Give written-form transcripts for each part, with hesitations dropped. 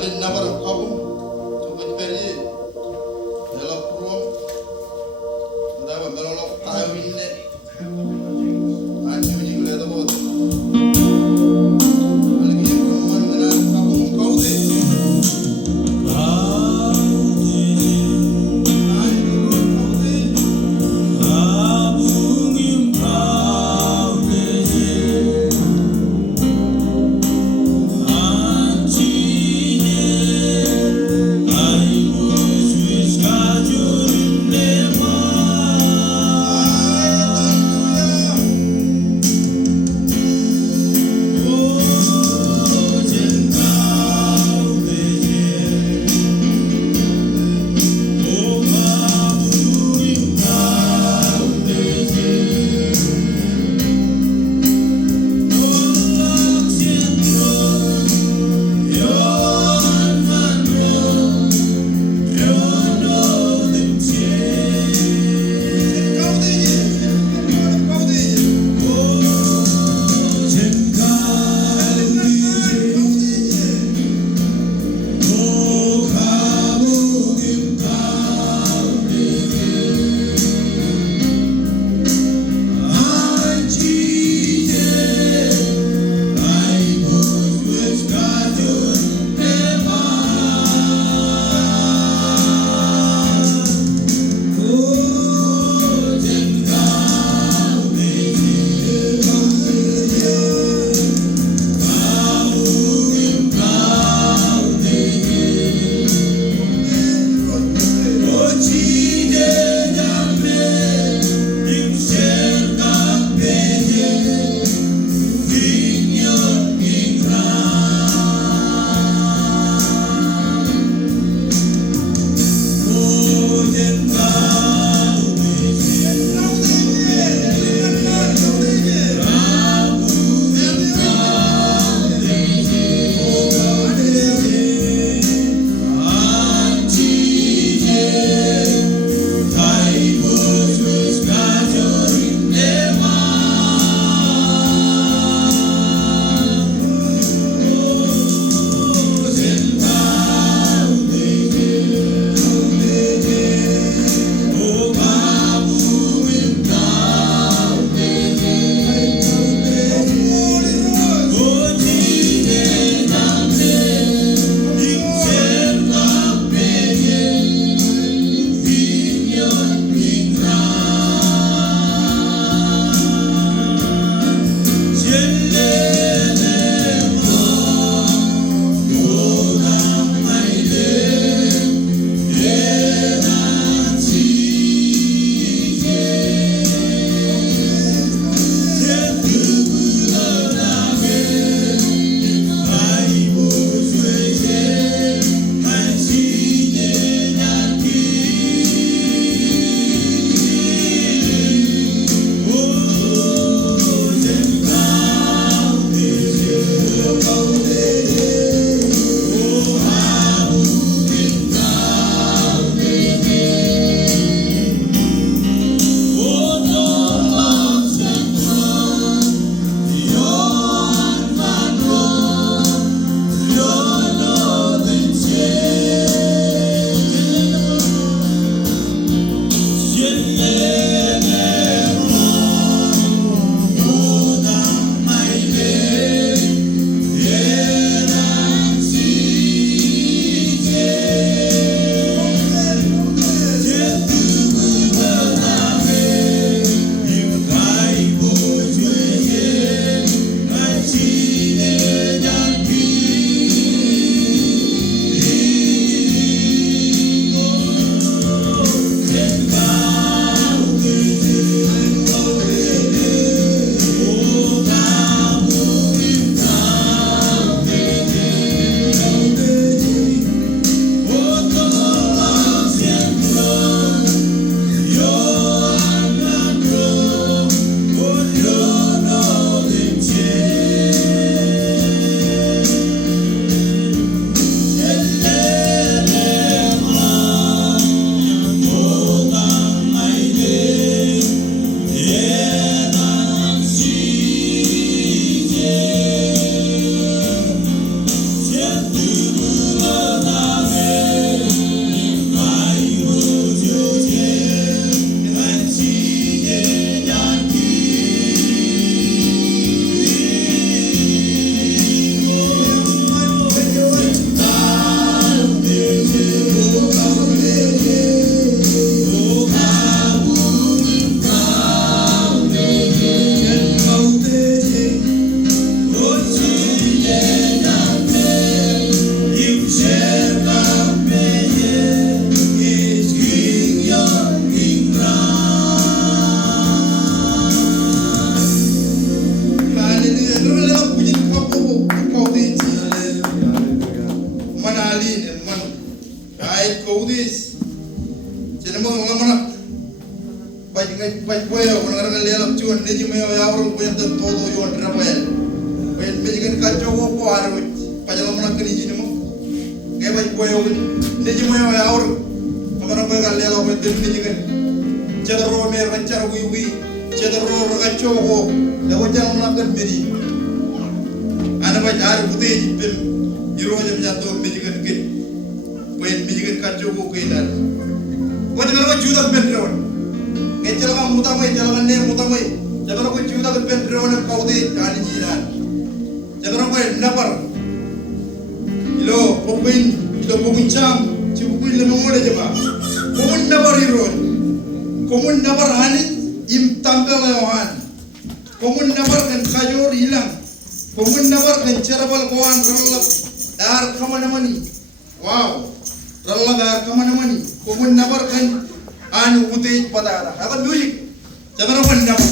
alin nabar kabum to beri dalam kurung dawa melolok tayo winne anju ni gule dabo alin yang kurungan dengan kabum kau de malin man ay kodis jenemo ngamana bai boyo ngarang lelam chuan neji me yawru boyan todo yon rabel ben mejikan kacho ko aru pajalo mana kini jinemo ngai bai boyo neji me yawru amara boy gal lelam ben nejikan chadro me ranchar wi chadro kacho ko dawo jam na kan meri ana bai dar buteji bem yiro jam jato mejikan ke ben mejikan kacho ko kainar wadi ngalo juda ben ron ngecel ka mutamai jalan ne mutamai jalan ko juda ke ben ron kaude ani jiran jalan ko napar ilo popin ilo pokuncam cibukuin le mongole jema komun napar iron komun napar hani im tampel yohan komun napar kan kajor hilang komun napar kan cerabal koan rallak dar kamana mani wow rallak dar kamana mani komun napar kan anu utej padada ada music jangan apa napar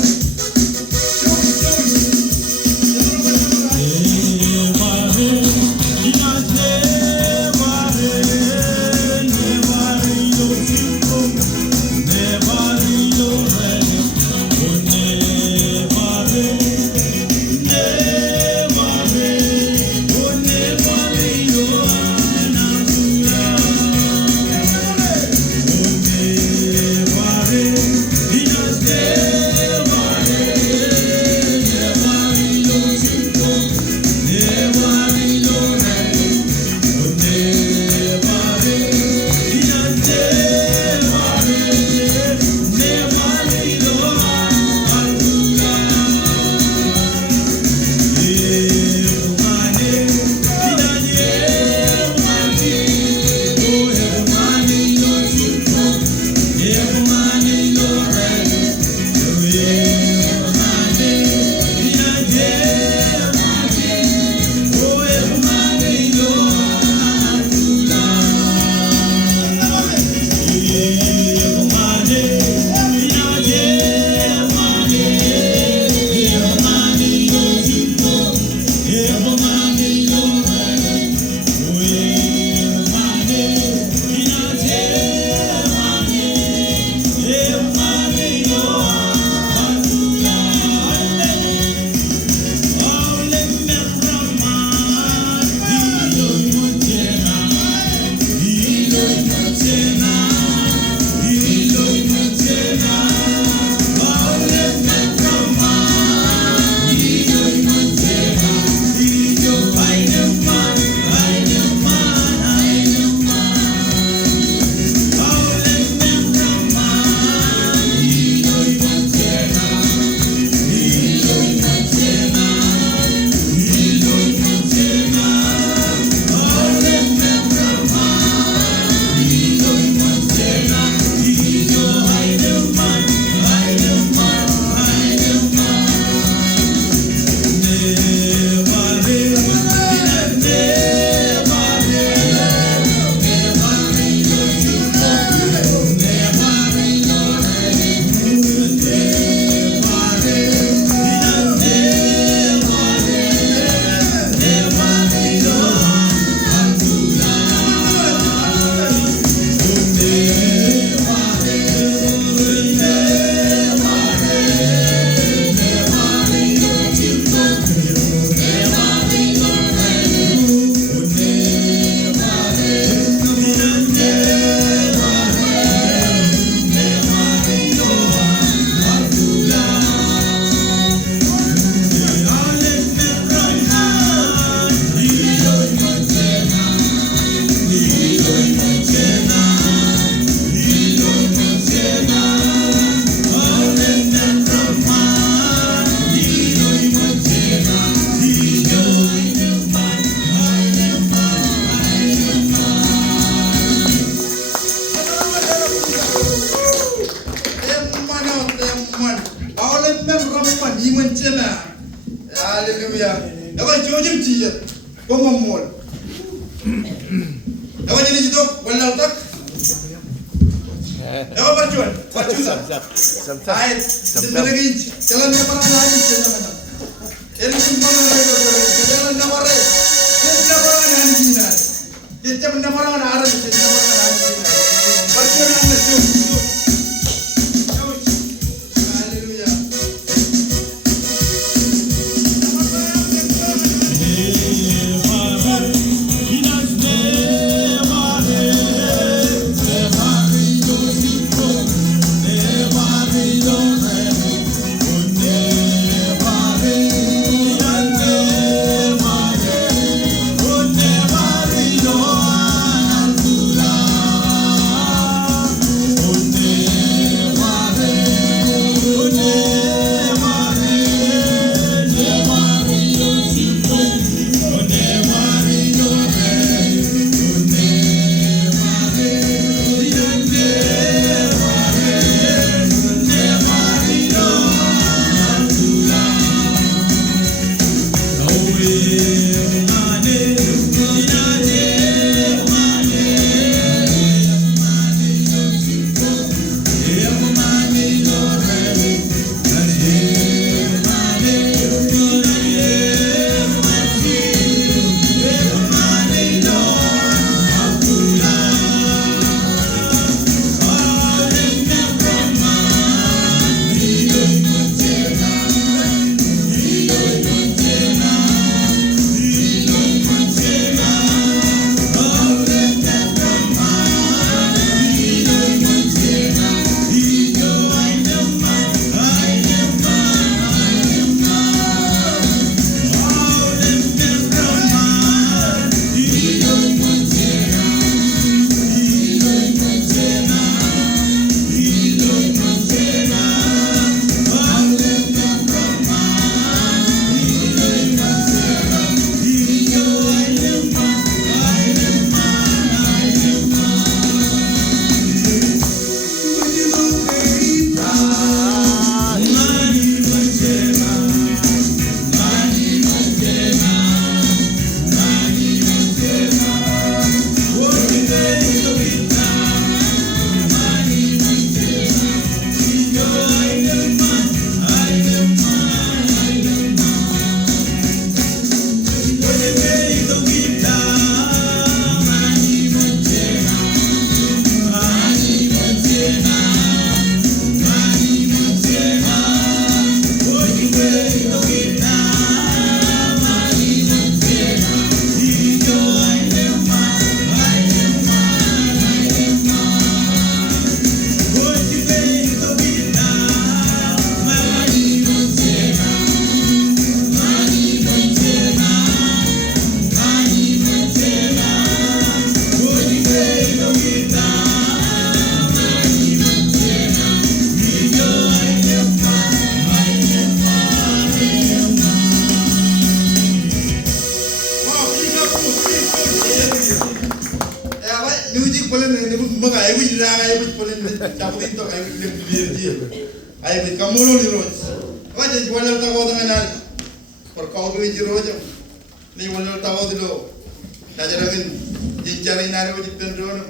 Hallelujah. Dawa jojim tiya. Komomol. Dawa jadi itu walal tak. Dawa percuan. Percuan. Air. Lagi jalan yang mana lagi jalan. Ini semua orang itu jalan nama raya. Jalan nama raya anjina. Tetap menawarkan arah, tetap menawarkan arah. Perjuangan itu. Haleluya. Ay kamulo ni Roj. Wajah jualan tahu dengan perkau tu ini Roj. Ni jualan tahu dulu. Najaran jincari nari wajib tentuan.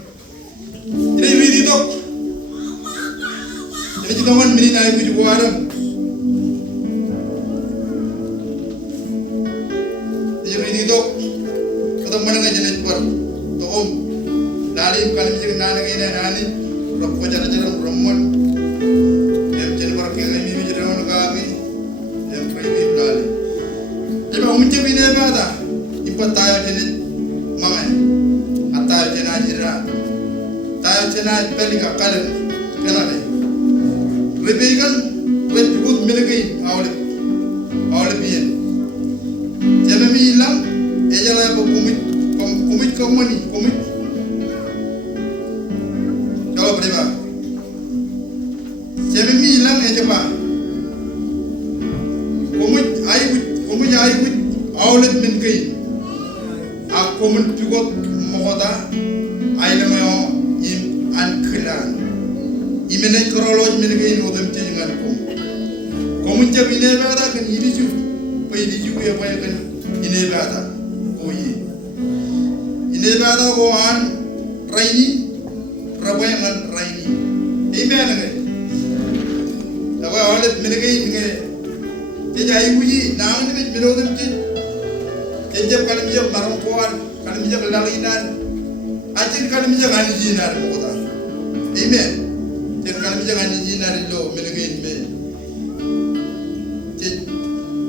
Ini video tu. Ini kita man mini nari wajib buaran. Ini video tu. Kita mana ngaji jenis buat. Tokom. Nari kalau misalnya nari ini nari. Rokok jalan-jalan ramon. Umumnya bini apa ada? Ibu tahu jenis mama, atau jenis ajira, tahu jenis pelika kalen, kenapa? Lebih kan lebih good milik awal biar. Jadi milam, ejalah apa kumit komit. Jawab berapa? Jadi milam ejalah kumit ayu awlet min kay ak komun pigot moda ayna mayo im an klan imene kroloj min kay nodam ci ngal komun jabine bada kan yidi ju pay di ju ya pay kan ine bada oyi ine bada ko an raini rabay ngan raini imene ngay dawa awlet min kay ngay jadi uji, nang ni minodem tu, jejak kalau bijak barang kuat, kalau bijak lalinan, Achin kan mi jangan jinar mo kota. Amen. Jen kan mi jangan jinar lo menegin me. Jen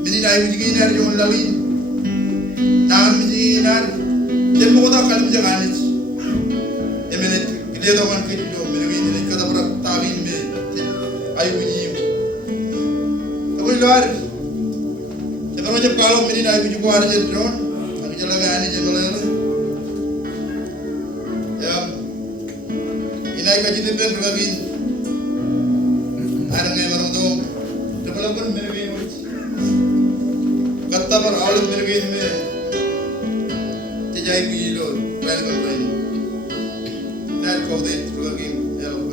mini na ibu jinar yung lalin. Nangan mi jinar. Jen mo kota kan mi jangan ji. Amen. Gede do man kiti do menegin ni kata berat tagin me. Ayu ji. Tapi luar. Kita macam kalau mini na ibu jual jen drone. Aku jalan ani jen malah. Inai kaji tu pun berkagin. Ada yang orang tu, terpelan pun mereka ini. Kata per awal mereka ini, cejai puji lo, lain kau lain. Naik kau deh berkagin, ya lo.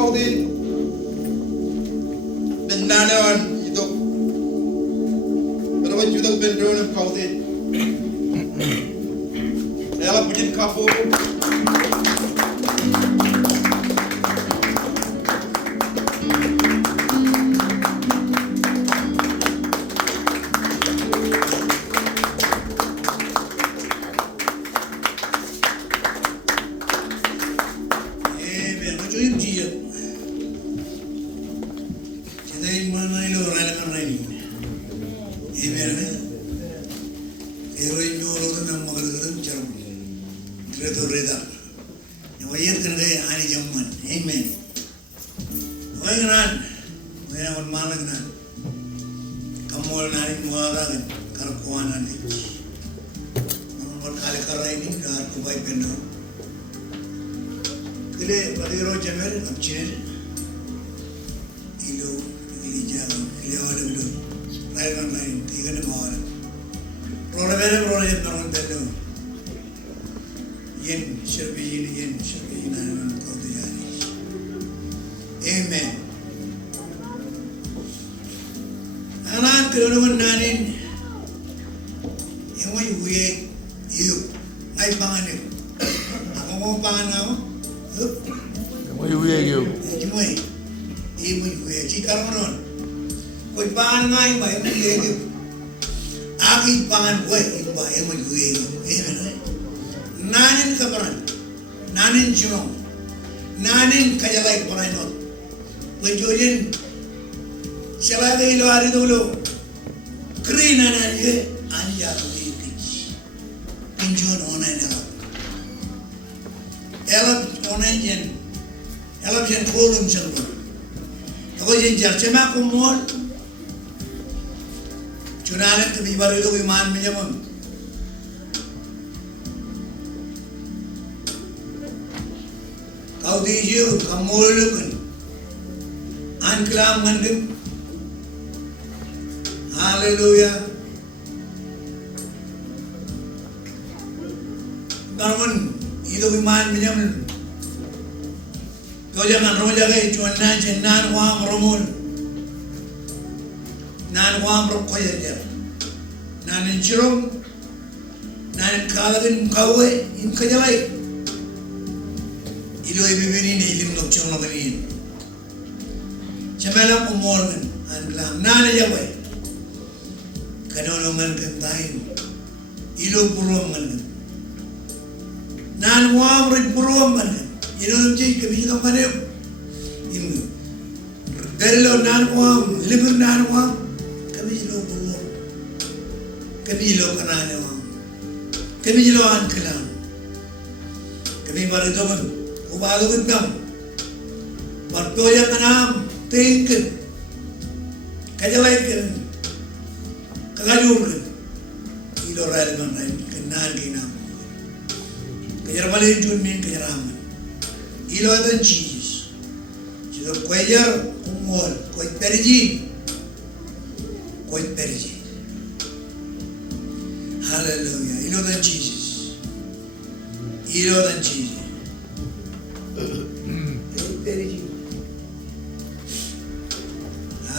kaudit benanawan itu berapa juta bendolan kaudit ela bikin kafu Amen. Anak kerana nanin yang mau you ay pangan you. Ako mau pangan ako. Yung you. Cuma ibu jika orang kau pangan ngai mai you. Aki pangan kau ibu yang mau you. Amen. Nanin kaparan, nanin cuma, nanin kajalai parai not. Wajorin selaga ilo hari dulu kerina nanya anja tuh pinjauan online elap online jen elap jen kolom cengkur aku jen jarcema kumol cunalan kebi baru itu iman menjamun kau dijauh kamu lukan Ankelam ngandem, Haleluya. Karman itu iman menjamin. Kau jangan roja gay cuman nan wam romul, nan wam rokoya jar, nan cirum, nan kalagin kawe in kajalai. Ilo ibibini ni ilim nokcong maganin. Cemalam umorkan, ankelam nana jawai. Kadolongan kentain, ilo puruam kan. Nan wam rit puruam kan. Ilo namcai kebiji kam kan. Imu, berlo nan wam, libur nan wam, kebiji lo puruam, kebiji lo kanane wam, kebiji lo ankelam, kebiji baru tu kan, ubah lo kan. Berdoa kanam. Tengken, kajalaikan, kagajurkan, ilo raya dengan kenan kena, kajar balik jumin kajaraman, ilo ada cheese, jadi kajar umur, kau pergi, haleluya, ilo ada cheese, pergi.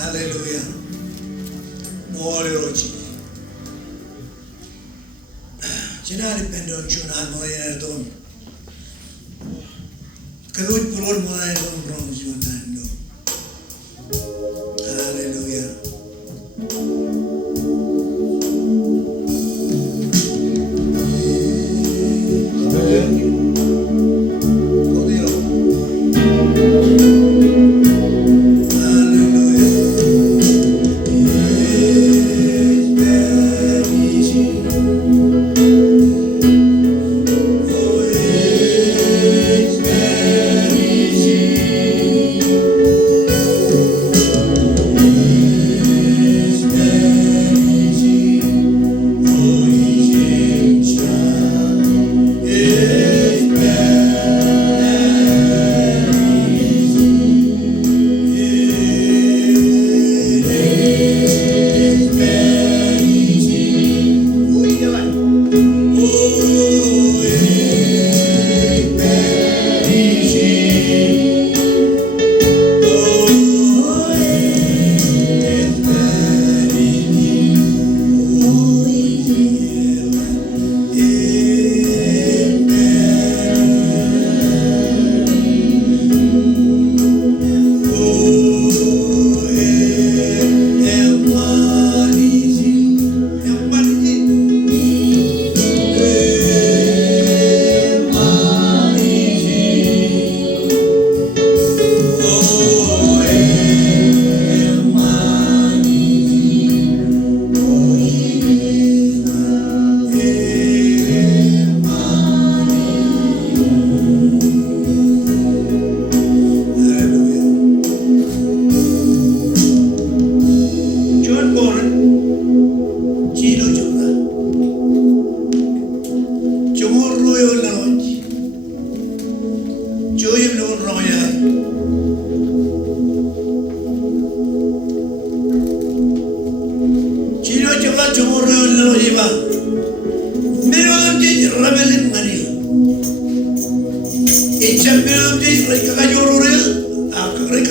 Haleluya. Mole roci. Jenari pendon chuna moya don. Kabut puror moya don bronze yonando. Haleluya.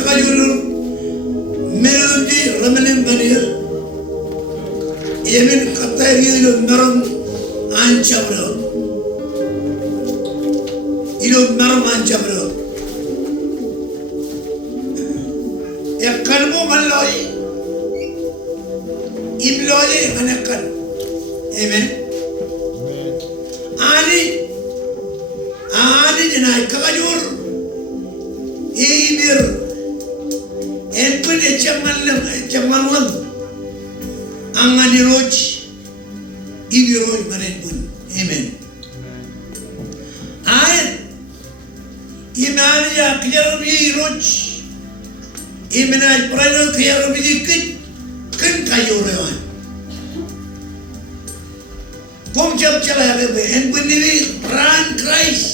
kakajuru melodi ramalim banir yemin katay ilo naram anchabro ilo naram anchabro ya kalmo malloy imloy anakan amen ani dinay kakajur ibir en pun chamallam angani roj ibiroj manen pun amen ay imani ya kiyarum roj imanaj prano kiyarum dikit kan kayorewan kom jab chala be en pun nibi ran Christ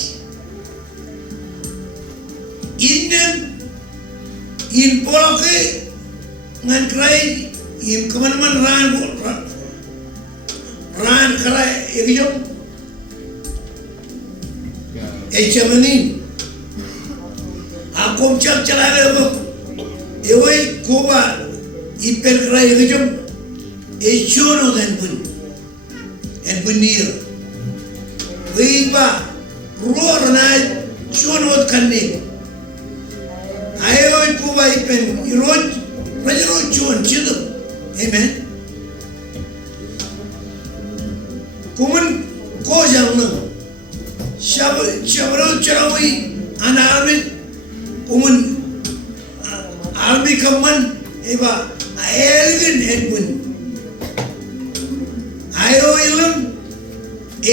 in poloke ngan krai in kaman ran krai egiyom echamanin akom chap chalale bo ewai koba ipel krai egiyom echono dan pun en punir weiba roar na chono kanne ayo ipuba ipen iroj rajaro chon chido amen kumun ko jamna shabro charawi anarme kumun army kaman eba elgin edbun ayo ilum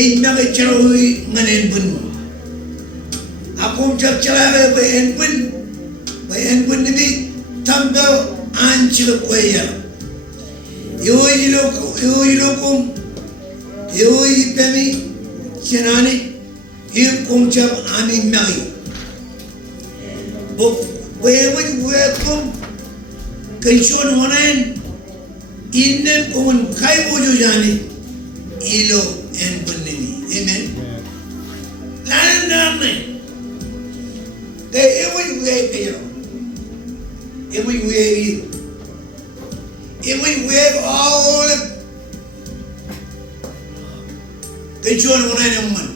einna charawi nganen bun akum chap chalare be enbun bayan pun ni tambal anjil koya yo pemi senani him kumcham ami mari bo we kum kaishon honen inne kun kai bojo jani ilo en bunni amen lan name they we kayo if we wear all the joy of an animal,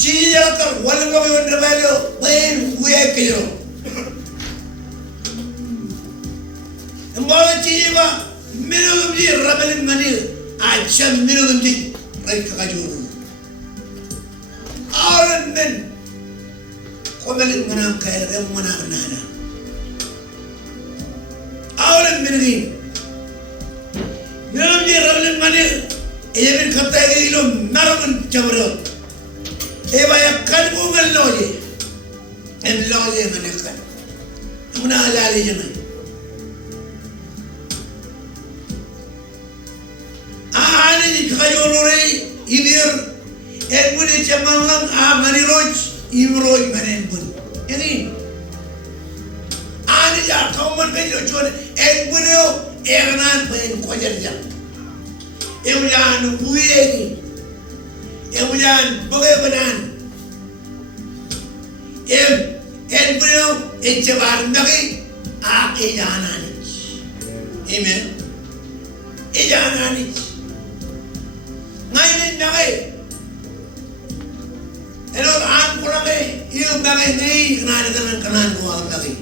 Chia, one of the value, when we are killed. And while Chiva, middle of the rebel in Manila, I shall middle of the right Kajuru. All of men, Kovalin Manaka, and Manana. All of Mirin. Middle of the rebel in Manila, even Katagilo, Naraman Chamber. Eva Kanbung and Lodi, and Lodi and Nakan. Una Lali. Kajolore, Ibir, Edwin Chamalang, Maniroj, Imroj Manenbun. Any Anija, common video, Edwino, Ernan, when Quajan. Ewan, Wuyegi, Ewan, Bogabanan, Edwino, Echavan Nagi, Ejananich. Amen. Ejananich. Ngayon na kayo. Pero aan ko lang kayo. Yung na kayo ngayon, kanaan ka ng ko ang laki.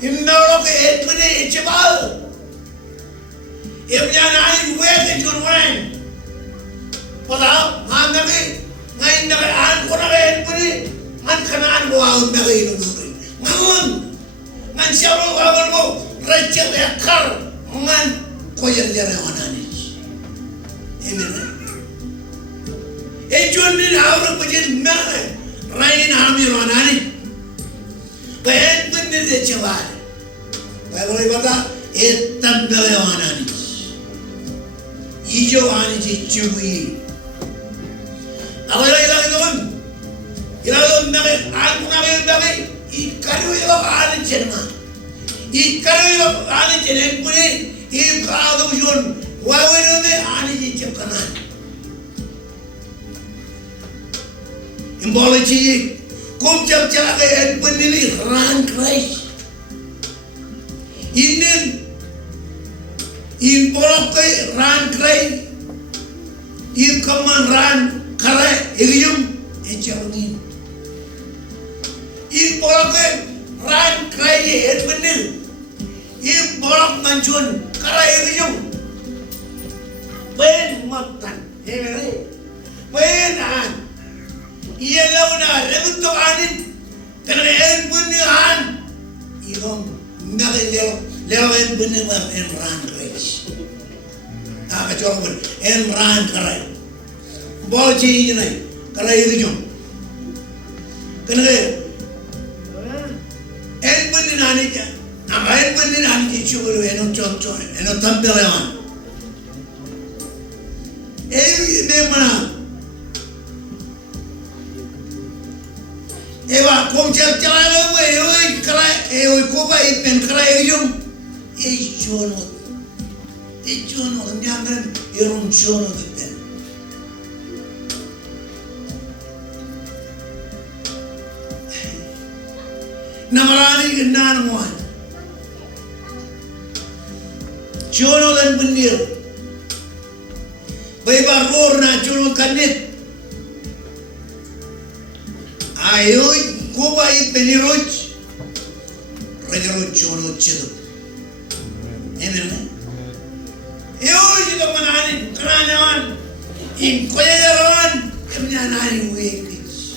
Yung na kayo, eto na itchibal. Yung yan ay wet ito naman. Pala, maan na kayo. Ngayon na kayo, aan ko na kayo, eto na. Ngan kanaan ko ang laki. Ngayon, ngan siya mo kawan mo, Rachel Ekar, ngan koyan-yan ako na. Amen. John did our budget man, riding army on Annie. But when did the Chaval? By what about it? Tambele on Annie. Ijo Annie Chewy. I will like the one. You know, I'm going to eat carry of Annie Chenma. Eat carry of Annie Chen, put it in crowd of John. Why were they Annie Chapana? Imbology, Kum jam chala kay benili ran Christ. Inin in bolok kay ran Christ. In kaman ran kare irium echarungin. In bolok kay ran Christ benil. In bolok manjun kare irium. Ben matan. Ben an. Yellow na level to anin. Kaya bunni an. Yung nakilelo level bunni man en ran Christ. Kacau pun en ran karai. Bawa ciri ni karai itu jom. Kenapa? En bunni nani je. Apa en bunni nani je cuba eno cocok eno tampil lewan. Ni mana? Ewa kum cel celana we karai kuba ipen karai jom. Jono nyaman irum jono ipen. Namarani kenan muan. Jono dan benir. Beba roar na jono kanit. Ayoy kuba ipeniroj. Rajaro jono cedo. Amen. Yo juga menarik keranawan, inkoyaran, kemenangan wekis.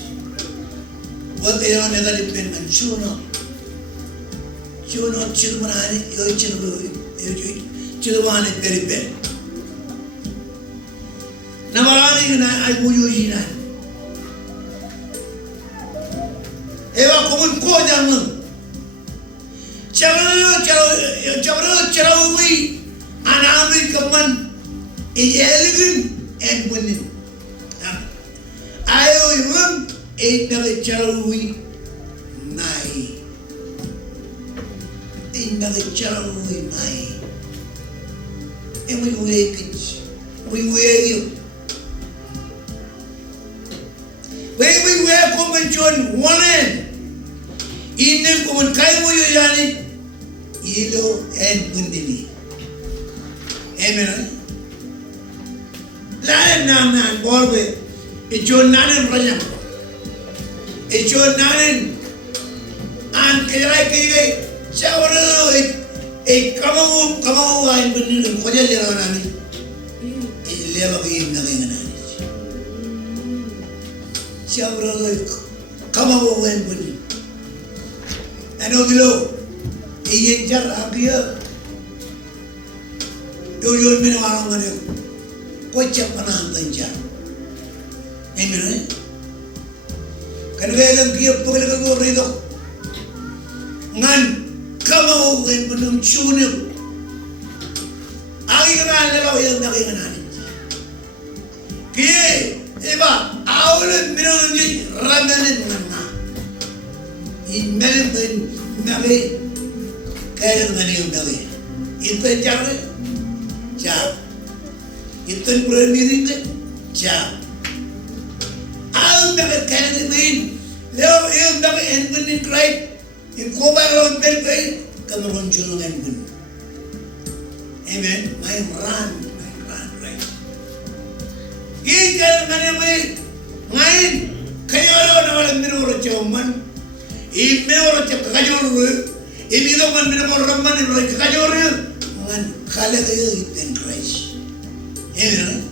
Buat yang ada di penan Juno cedo menarik, yo cedo mana beriben. Nama lagi kena aku yujinan. Ewa kumun ko jangan. Cara we anami kaman elegant and winning. Ayo yun naga cara we mai. Naga cara we mai. And we wake it. We wear you. When we wear convention one end. Inen kumun kai mo yani. Ilo and Bundini. Amen. Lain nan borbe. Ijon nanen rajam. Ijon nanen an kaya cawara kamu ain Bundini koja jalan nani. Ile bagi naga nani. Cawara kamu ain Bundini. Ano gilo. Iye jar agia, doyon mina warang mana, kocak panang tanjar. Amen. Kan velam kia pukul kagu rido, ngan kamu kan benum cunil. Agi kan lelau yang nak yang nani. Kia, eba awal mina nunjuk ramalan mana. In melim ben nabi. Kaya ngani udawi, itu cara, jam, itu pura miring ke, jam. Alam dah kaya ni, lewat yang dah enbun kerai, in kobar lawan berkai, kamu runjul enbun. Amen. Main run, right. Kita ngani kaya orang miru orang cuman, ini orang cakap kaya orang. Ini tu kan minum orang ramai ni mereka kajornya, kan kalau kaya ipen Christ, ini,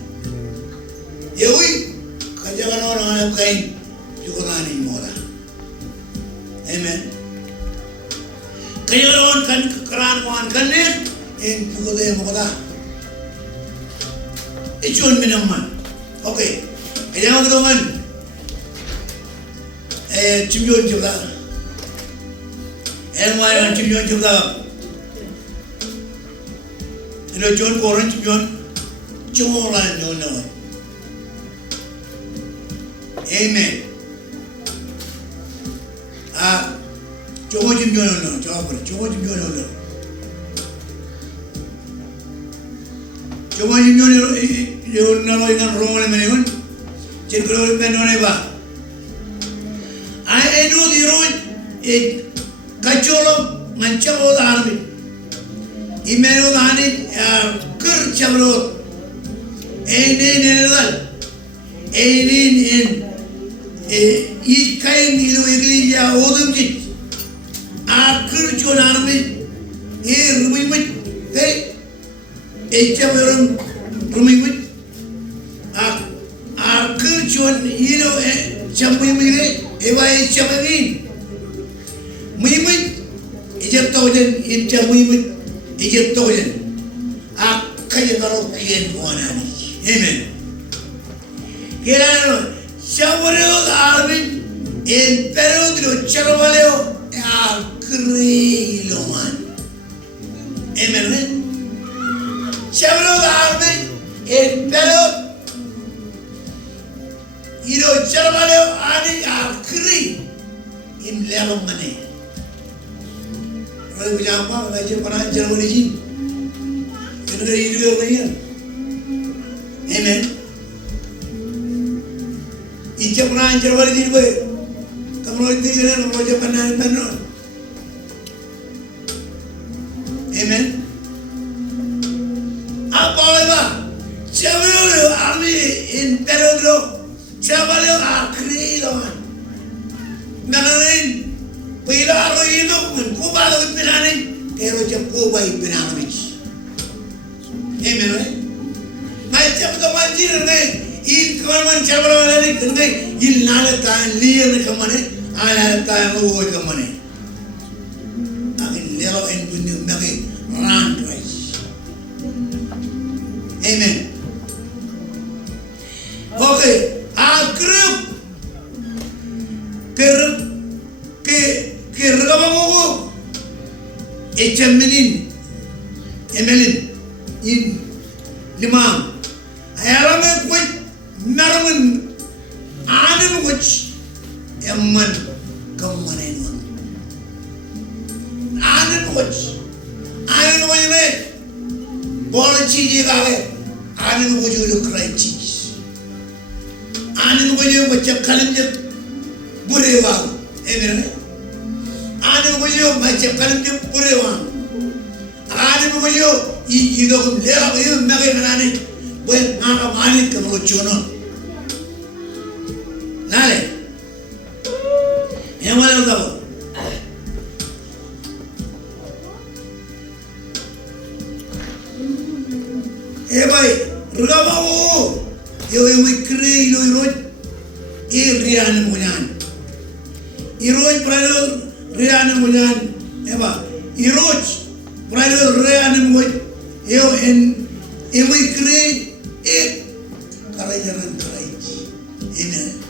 ya wih, kajaran orang yang kain juga nani mora, amen. Kajaran kan keran kan ni, yang juga dia mora, itu minum man, okay, kajaran tu kan, cumjon juga. Yang cumjon juga, itu John koran cumjon, cuma John nawan. Amen. Cuma cumjon nawan, cuma cumjon nawan. Cuma cumjon nawan dengan roman mana pun, cerita orang pun nawan apa. Kacolo manchavo army. Imero dani kır chavro. Einin enel. Einin en ilk kayın ilo iglesia odum git. Kır çon army. Rumimit. Chavro rumimit. Kır çon ilo chamimile. Eva chamagin. Muhimit. Ijab tawajan incha muhimit. Ijab tawajan. Kaya karo kian kuanani. Amen. Kailangan Shawareo armin in pero dilo charvaleo kriloman. Amen. Shawareo armin in pero ilo charvaleo ani kri in leromane. Kalau bilang apa, baca pernah Jerman ini, negara ini juga orang. Amen. Ijab pernah Jerman ini juga, kamu itu jangan baca pernah. Amen. Apa lagi? Cewek army in Pedro, cewek akhir lawan. Mengenai Pila aro itu kuba lo pinane kero jam kuba pinane mich. Amen. Mai jam to manjir ne il kaman chabra ne ne il nala kan liye ne kamane ala kan wo kamane. Akin lelo en bunni magi ran twice. Amen. Okay, group Kirgabango Emelin in Limam. Ayalame quit Maraman Adam which Emman Kamanen. Adam which I don't know what you make. Bolachi Adam would you look right cheese. Adam would you what your calendar Burewa. Amen. Adam will you my Japan Purewan. Adam will you don't let you marry an when Nana Malik come with you. Nale. And what else? Hey, boy, Rabo, you will create your Irian Mulan. Iroj brother Rian Mulan Eva Iroj brother Rian Mul yo in we create it Karajaran Karaj. Amen.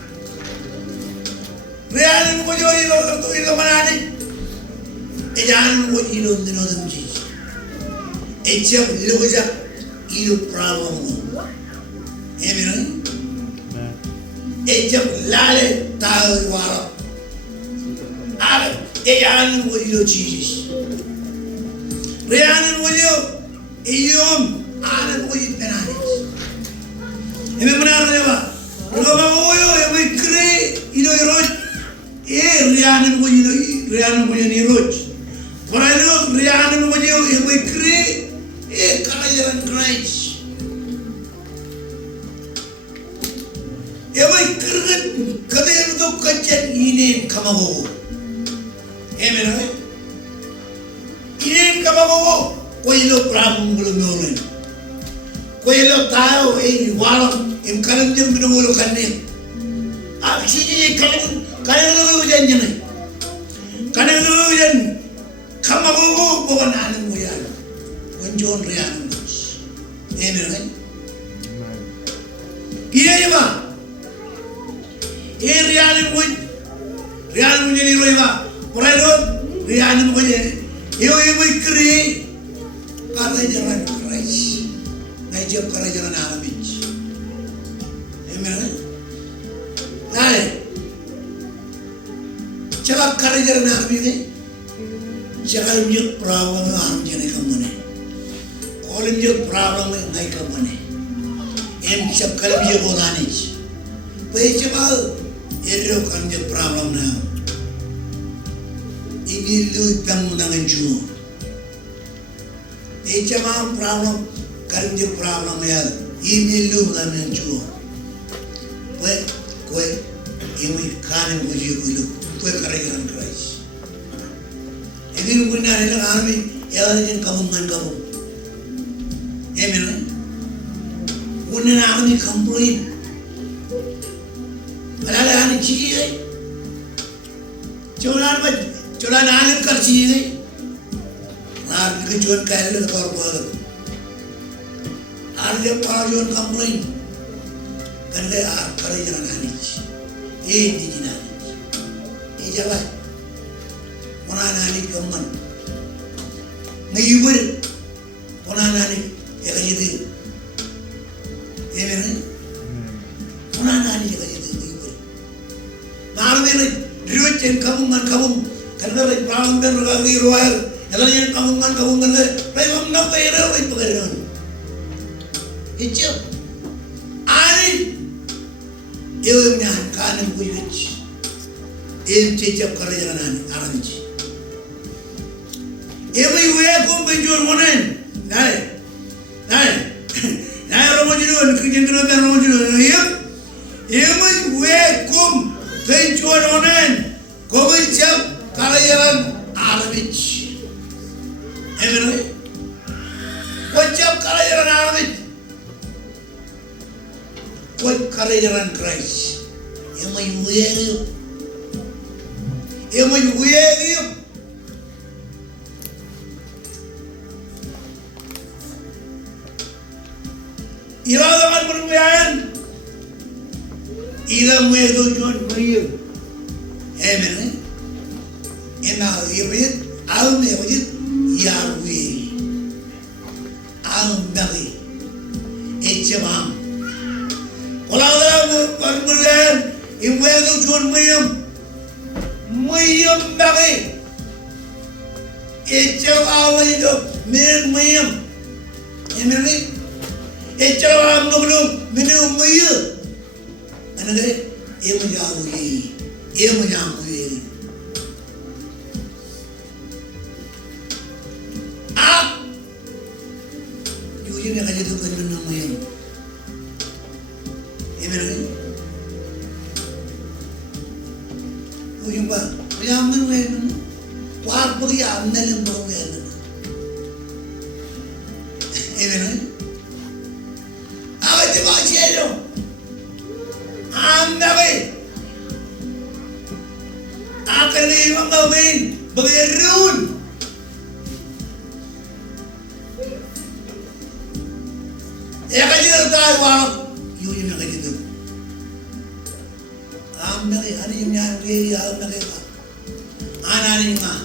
Rian Mujo ilo manani Ejan wo ilo dinodam ji Ejab loja ilo problem. Amen. Ejab lale tahu wara Eyan will you Jesus. Rian will you Eum Adam will you penalize. Remember never. Robo we create Rian will you Rian will you roach. But I know Rian will you we create a Kalajan Christ. Every cricket Kadir to Kachan in Kamaho. Amen. Ini kamu koilo problem belum nolin. Koilo tahu walau kalam jam belum mulu kannya. Aksi kalam lu hujan jangan. Kalam lu hujan kamu bukan anu hujan. Wanjon rian. Amen. Iya ya ba. Rian jadi roiba. Puraidot rian mukanya, yo kiri, karena jalan keras, najib karena jalan alamich. Amen. Nah, cakap karena jalan alamich ni, cakap mjuk problem alam jenis kamane, kalau mjuk problem ngai kamane, cakap kalau mjuk oranich, pergi cakap, kan mjuk problem na. Ilu tang nangan ju. Ecama problem karindi problem ya. Ilu nangan ju. Kue ini kanan buji ilu. Kue karajan Christ. Ini punya orang army yang ada kamu. Amen. Punya army komplain. Ada yang ciri. Coba nangis kerja Nah, kejuan kaya le kor buat. Ada parajuan komplain. Kerja kerja jangan nangis. Di jinak. Jalan. Mana nangis kaman. Ngiyubur. Mana nangis ya kerja tu. Amen. Mana nangis ya kerja tu ngiyubur. Naruh Riwayat kamu kerana perang dan ragi royal, jalan yang kamu kan, perang nak bayar apa itu kerana? Itu, ani, itu yang kanan kuiwich, itu cecap kerja jalan aran itu. Itu yang kamu penjual mana? Nai romajuan kerja kerana romajuan, itu yang kamu penjual mana? Kau cakap kalayan Arabik, Amen. Kau cakap kalayan Arabik, kau kalayan Christ. Yang menjual, Ila zaman permulaan, ila menjual beriu. Amen. Ena irit al mewajid Yahweh al dari ecemam. Kalau permulaan ibu itu jual meyam dari ecemam itu meyam. Amen. Ecemam tu belum meyam. Anak ibu Yahweh. Ia menyambut. Jujur yang kerja tu kan nama yang. Amen. Jumpa, yang mana yang, war pergi ambil yang baru yang. Amen. Apa itu baca itu? Ambil. Akan lima kawin bergerun. Ya kerja tahu wang, you yang kerja tu. Ambil hari yang nyari ambil apa? Anak ni mah.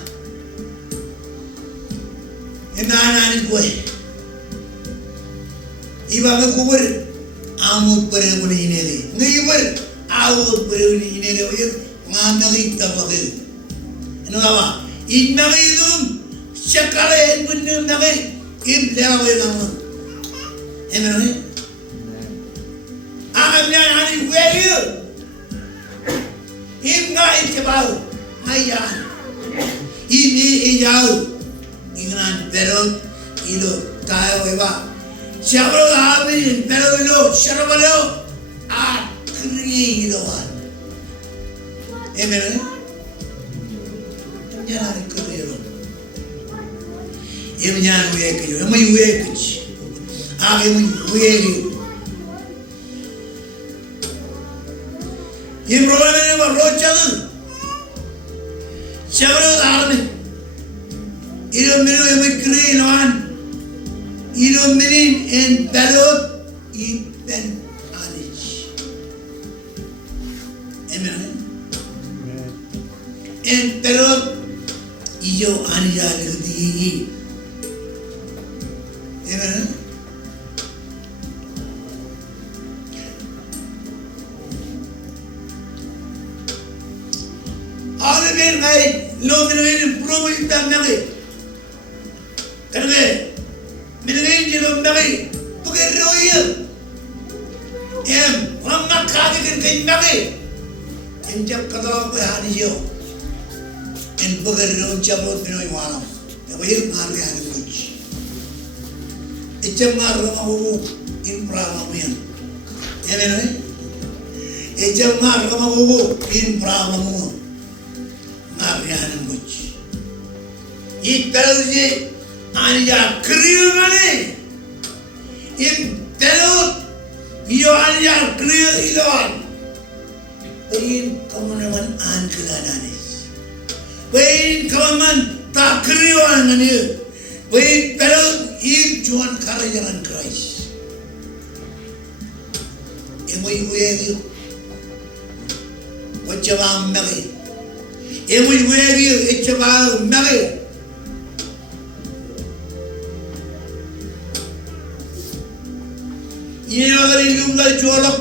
Ini anak ni boy. Iba kubur, amu perlu ni ni. Ngibur, awu perlu ni ni. Nganagi tabagi, ino apa? Inagi itu sekarang ini nagi iblewa yang Amen. Agamnya hari value. Hingga ikbal ayah. Ini ijau. Ingran perut ilo tahu apa? Siapa orang perut ilo siapa ilo? Akhirnya iloan. Amen. Jangan kerja. Ini jangan kerja. Ini kerja. Aku kerja. Ini problem ini baru jalan. Siapa orang ini? Ini menu yang kerja lawan. Ini menu yang perut ipen anis. Amen. En perut ijo anja lagi. Amen. All again, I love the promo in the Nagi. Kerana minagay jilong Nagi. Bukan royal. Orang nak kaki kan kain Nagi. Jap kata apa hari yo. en begerong cabut minoi walam. Ya bayar ngarri ane muj. Ecam ngarri aku in pramamuyan. Ya menoi. Ecam ngarri aku in pramamu. Ngarri ane muj. It pelje anja kriu mane. In telut iyo anja kriu ilon. Bayin kamunaman an keladanis. Bayin kaman tak kriu anani. Bayin pelut in juan karajaran Christ. Emo ibuegi. Wajabam magi. Emo ibuegi echabam magi. Ini agar ilungal jualan,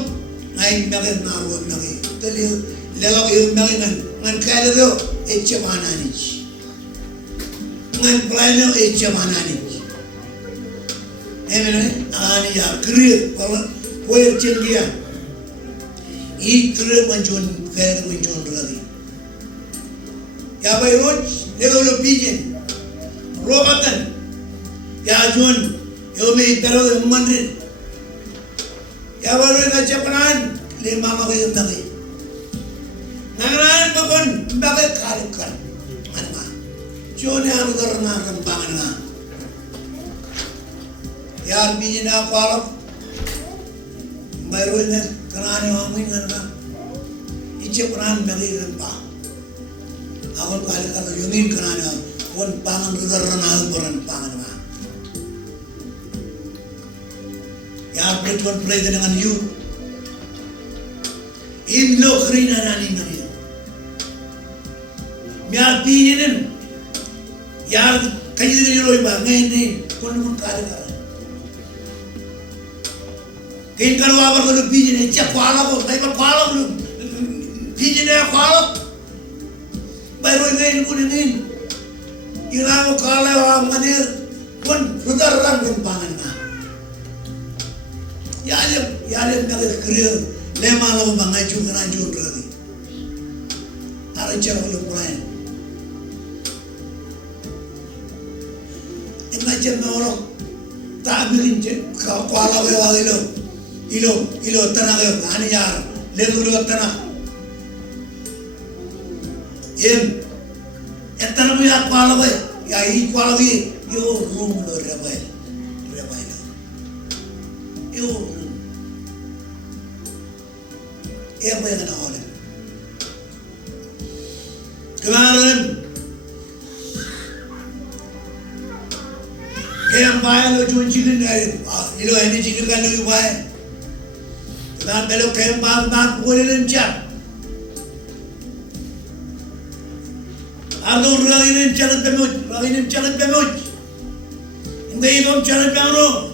naik magi naruh magi. Teli lelak ilung magi ngan kaya tu echamana ni, ngan pelajang echamana ni. Emang ani ya kriya kalau kue cendia, kriya menjual kaya tu menjual lagi. Ya bayi roj lelak pijen, robatan, ya jual, yo me terus mandiri. Ya baru nak capanan lima magai magai. Nangan pun magai kalikan, mana? Jono yang kerana rembangan na. Ya biji nak kualap, baru ni kerana amin kerana. Ice peran magai rembang. Aku kalikan yungin kerana pun pangan kerana peran pangan na. Ya bertuan pray dengan you. In lo krina nani nani. Miar pinin. Ya kaji dari lo iba ngain kon kare kare. Kain kalau apa kalau pinin cak kuala ko, kai kuala ko. Pinin ya kuala. Baru ngain kon ngain. Ira ko kala wa manir kon rudar rang kon pangan na. Yalim kali kriya lema lalu bangai juga nanjur lagi. Tarik cara belum lain. Ingat cuma orang tak bikin kau kuala kau ilo tanah kau ani yar lelu tanah. Tanah punya kuala kau ya ini kuala kau yo room lo rebai. Apa yang ada oleh? Kemarin, yang bayar lo cuma cikin dari, ilo ini cikin kan lo bayar. Kemarin belok yang bayar boleh lencang. Aduh, orang ini jalan pemut, Ini ibam jalan pemut.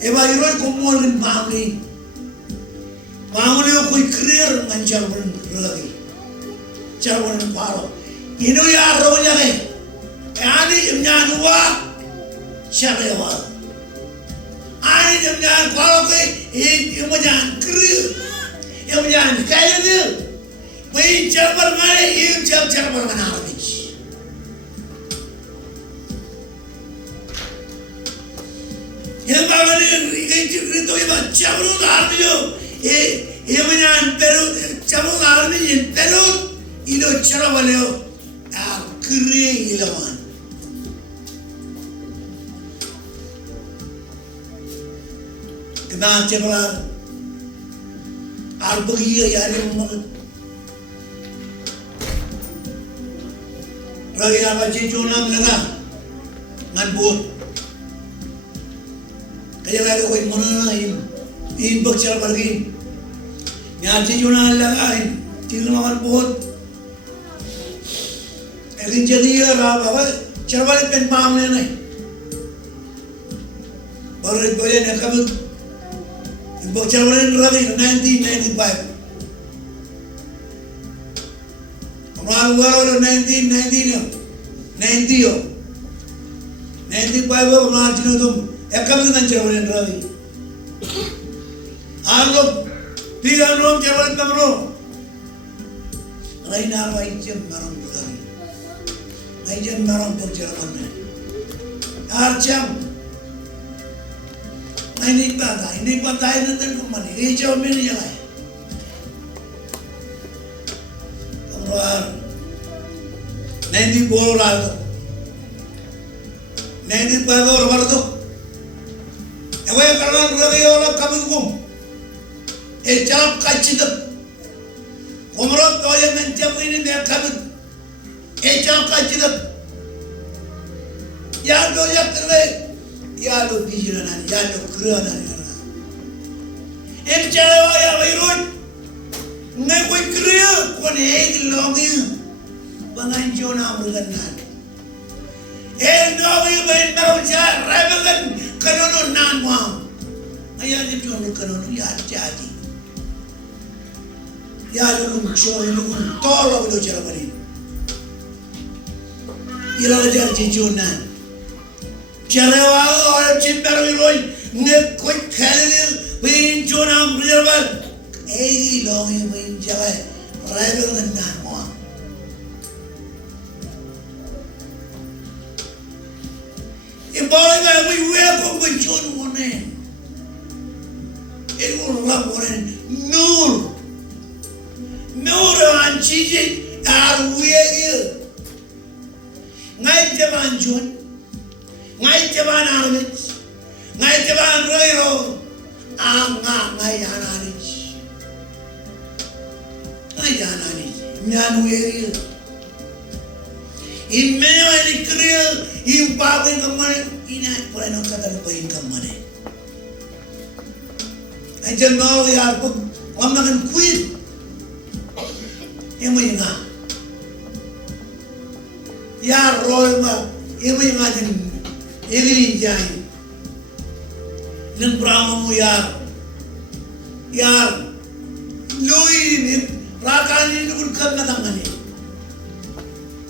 Eba iroi kumulin pamli. Pamli ko clear nganjar pun lagi. Cara pun paro. Ino ya ro nyare. Ani nyanwa. Cara wa. Ani nyan paro ke imo jan clear. Imo jan kaya ni. Wei cara mana im cara mana habis. Yang bagai itu iba cabut armijo, menyan perut cabut armijo perut, ilo cara baleo, kering ilaman. Kenapa cabut? Arbagi ya ni mana? Lagi apa cincunan lagi, manbut. Kaya lagi ko muna in bakchara pergi. Nyaji juna lagain, tidur makan buat. Ekin jadi ya apa? Cara balik pen pamnya nih. Baru boleh nak kamu in bakchara balik lagi 1995. Orang orang 1990 95 orang cina tu. Ekam dengan jawapan lagi. Alo, tiga nom jawapan kamu. Raina Raijam Maram Bugari. Raijam Maram Bugaraman. Archam. I need but I didn't come money. Each of me. Nandi Borado. Nandi Pagor Vardo. Away from Raviola coming. A job catch it up. Omro Toyam and Jamin in their coming. A job catch it up. Yado Yakaway. Yado Vision and Yado Kurana. And Chalaway Road. Never clear one egg long in. Bangan Jonah Muganan. And now we went down Rabagan, Kanono Nanwam. I had it on the Kanono Yard Jati. Yadum show you tall of the Germany. Yelaja Jonan. Jarawa or Chimberoy, Nick Quick Canada, Wayne Jonah River. A long in Wayne Jai, rather than Nanwam. In Bolivia, we welcome with John one name. It will love one name. Nur and Chichi are here. Night Javan June, Night Javan Armits, Night Javan Royal, Mayanarich. Mayanarich, Nanu. In many career, in popping the money, in a plan of income money. I just know we are book, I'm not going to quit. Imagine, Yar Royal, imagine, Evelyn Giant, Len Brahma Yar, Louis, Rakan will come to the money.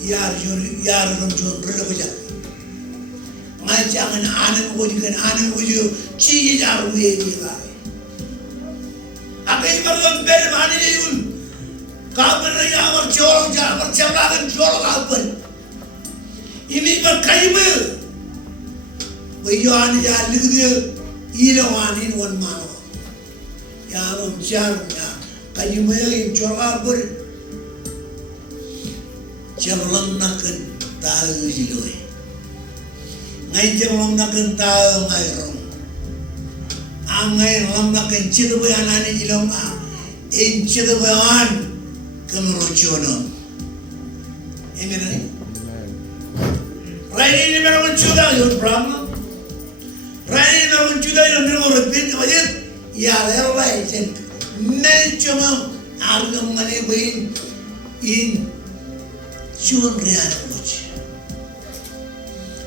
Yar from John Rillaja. My chairman, Anna would you can Anna would you cheese our way. I pay for the better money. Carpenter, our George, our Chabak and George Alpen. You mean for Kaimu? We join the either one in one manner. Yam Jarna, Kaimu in George Alpen. Jabalang nakan tahu jiloi. Ngai jabalang nakan tahu ngai rong. Angai ram nakan cita bayan ane jilong in cita bayan kemerojono. Amen. Right in the middle of Judah, your problem. Right in the middle of Judah, your middle of Pin, ya there lies and nature of money in. June Rihanna much.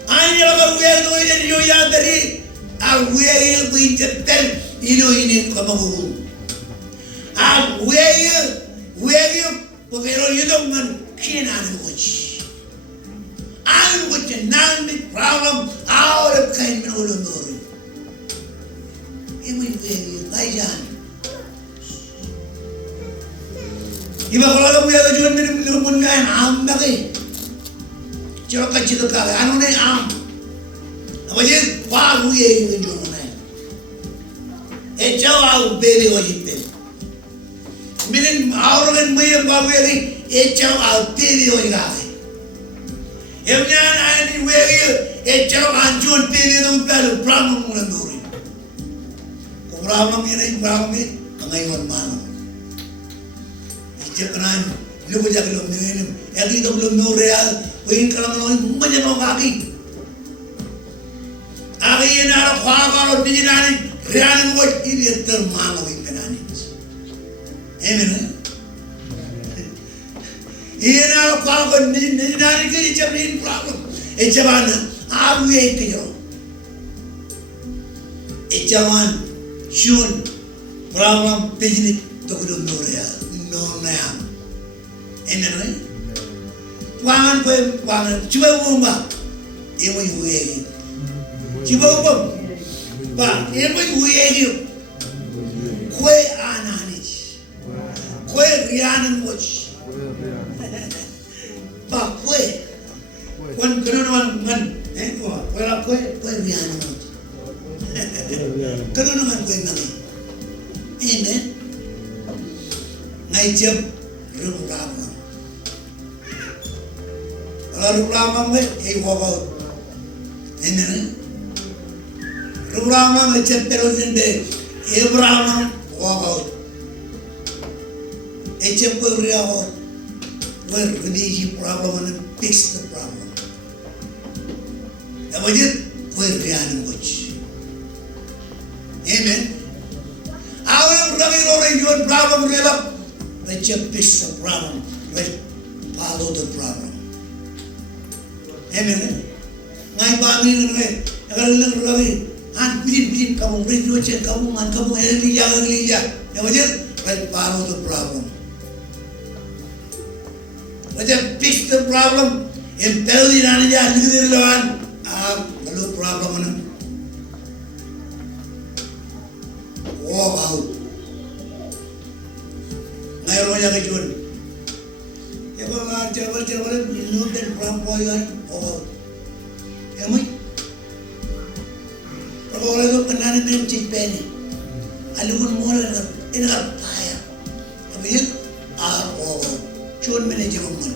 I never wear the way you yadari. I'll wear you with the pen, in Kamabu. I'll wear you, because you don't want Kinan much. I'm with a non problem out of kind of Olomori. He will wear you, Lijan. Iba kalau we ada jual minum mungai am bagi, cakap kacau kau, anu ni am, apa je, wah we ini jual mungai, cakap baby wajib, minum orang yang wah we ini, cakap baby wajib kau, yang ni we ini, cakap anjuan baby itu baru problem mula duri, problem ini, kangai mana. Jangan lupa jaga minum. Yang itu belum real. Win kalau orang banyak orang kaki. Aki ini ada kalau di sini real buat ini termalu ini. Amen. Ini ada kalau di sini kita jadi problem. Jangan aku itu yo. Jangan June problem di sini tu belum real. No now. Amen. Wangan cuba umba. Ibu ini. Cuba umba. Ba, ibu ini. Kue ananis. Kue rianan watch. Pak kue. Wan kenunuan ngan ko wala kue riyan mo. Kenunuan kue nang. Amen. Ngai jam rumrama. Kalau rumrama me wabaw. Amen. Rumrama me chapter sinde Abraham wabaw. Echem ko riyaw. Where the problem and fix the problem. The budget where we are in which. Amen. Our your problem real up. Let you fix the problem. Let follow the problem. Amen. My family and Ravi and we come with you and come and come Elijah. The budget let follow the problem. Let them fix the problem. In Pelly Ranja, Luan, no problem. Walk out. Nairoya Jun. Ever, you know that from boy or am I? All I look at an empty penny. I look more in a fire. I mean, over. Chun manager woman.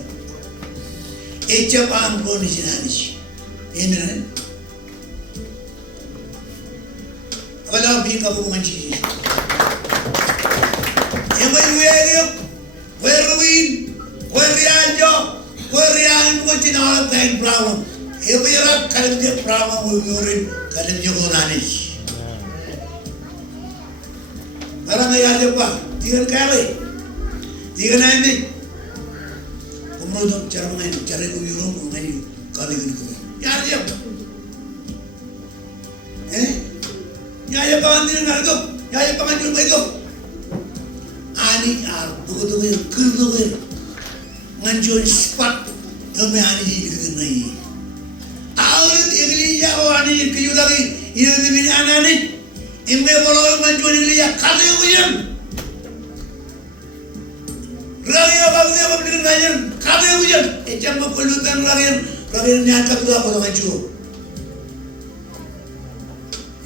Echapan Bonisianish. Amen. Well, I'll be a woman. Where we, where Rian, what's in our time problem? If we are a problem, we're in Kalimjonish. Maramaya, dear Kelly, dear Nanny. Umrodom German, Jericho, Europe, and you Kaligin. Yaya. Yaya Pandi Nargo, Yaya Pandi Mago. Ani are Budu, Kudu, Manjo spot, Yomani. Our Emilia, Ani, Kuyudari, Yumi Anani, in Mevolo, Manjolia, Kali William. Raya bagusnya berdiri raya, kami hujan, ecam berpulutan raya nyata tu apa nama cuci?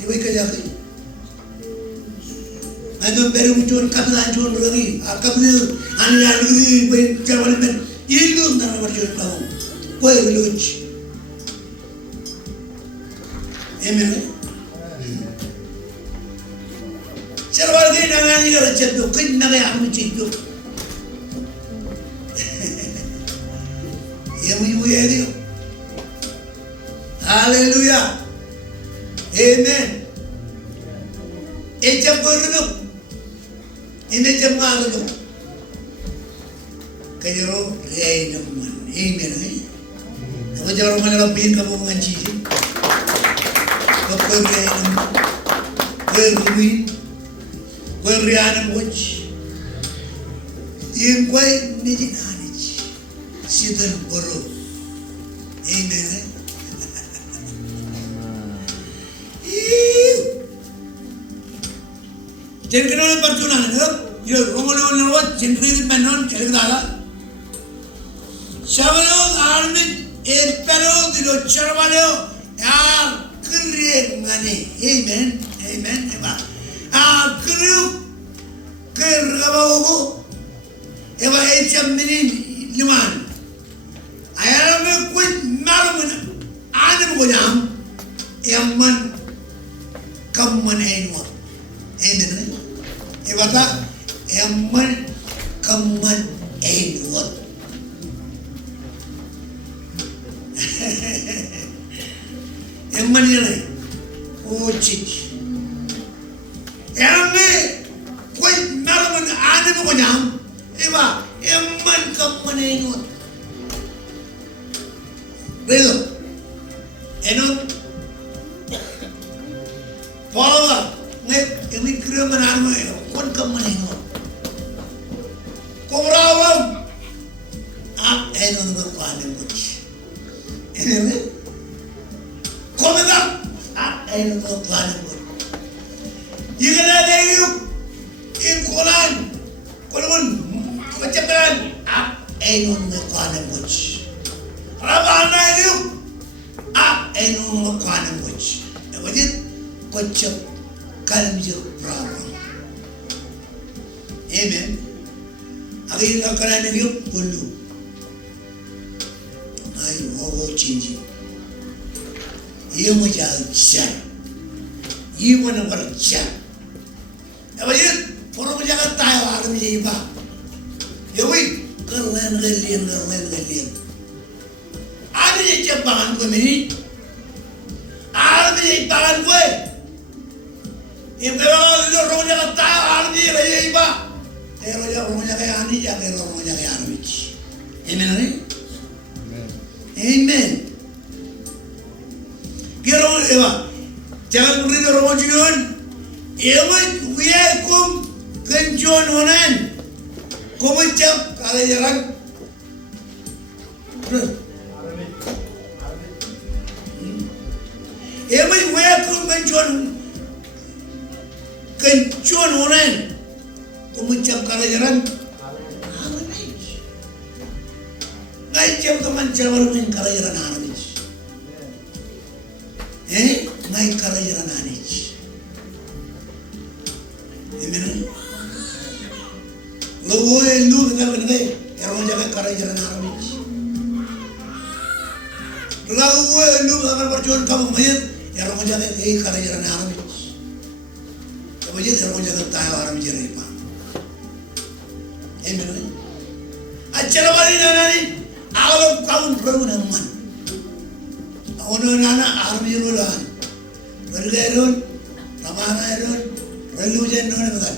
Ibu kerja ni, ada baru muncul kami lanjut lagi, kami ane lagi berjalan men, ilu nama berjalan tahu, kau lucu, amen. Cerita lagi nangan ni kalau cerita, kau nangan yang cerita. Hallelujah. Amen. Ejam berdu. Ini jam malu. Kayo rey naman. Amen. Ako jaro mana lapin kamu mengaji. Ako rey naman. Berduin. Berian watch. Yang kau ni jinani. Sidan boro. Amen. Jangan kenal perjuangan, yo, Romawi lewat jenderal menon cari dala. Siapa army, pero dilo cerbaleo, kerja mana? Amen, amen, eba. Kerja bawa eba ecam ini liman. Ayah me kuat malu mana? Ane bukannya, yang man kaman enwa. Amen. Ibata emman kaman enwa. Emman ini, oh cik. Emme kuat malu mana? Ane bukannya, iba emman kaman enwa. Redo, enon. Follow ini kira mana anu kon kaman ini. Korawam, enon berpanen muci. Ini, komeda, enon berpanen muci. Jika ada yuk, kolan macam enon berpanen muci. eno kwana moch. Wajit kochap kalmjir bravo. Amen. Agi nga karane gyup pulu. Ay wogo chinji. Iyo mo jal chan. Iyo mo na war chan. Wajit poro mo jaga tayo alam niya iba. Yawi kalen galien. Ano niya jabangan ko mini? Alam niya ibangan ko eh. Yung kaya loro niya tayo alam niya iba. Pero niya loro niya kaya ani niya kaya loro niya kaya aramich. Amen ani? Amen. Kaya loro iba. Jangan beri loro yun. Iba wiyakum kenjon honan. Kumacap kalau jalan. Iba wiyakum kenjon honan. Kumacap kalau jalan. Ngajam teman jalan main kalau jalan aramich. Ngai kalau jalan aramich. Amen. Lu dengar benar yang jaga karya jalan aramich. Lu akan berjuang kamu mayat yang jaga karya jalan aramich. Kamu jadi yang jaga tayo aramich jadi apa? Amen. Acara balik nani, alam kaum berunaman. Orang nana aramich lulan, bergeron, ramana eron, relujen nona betul.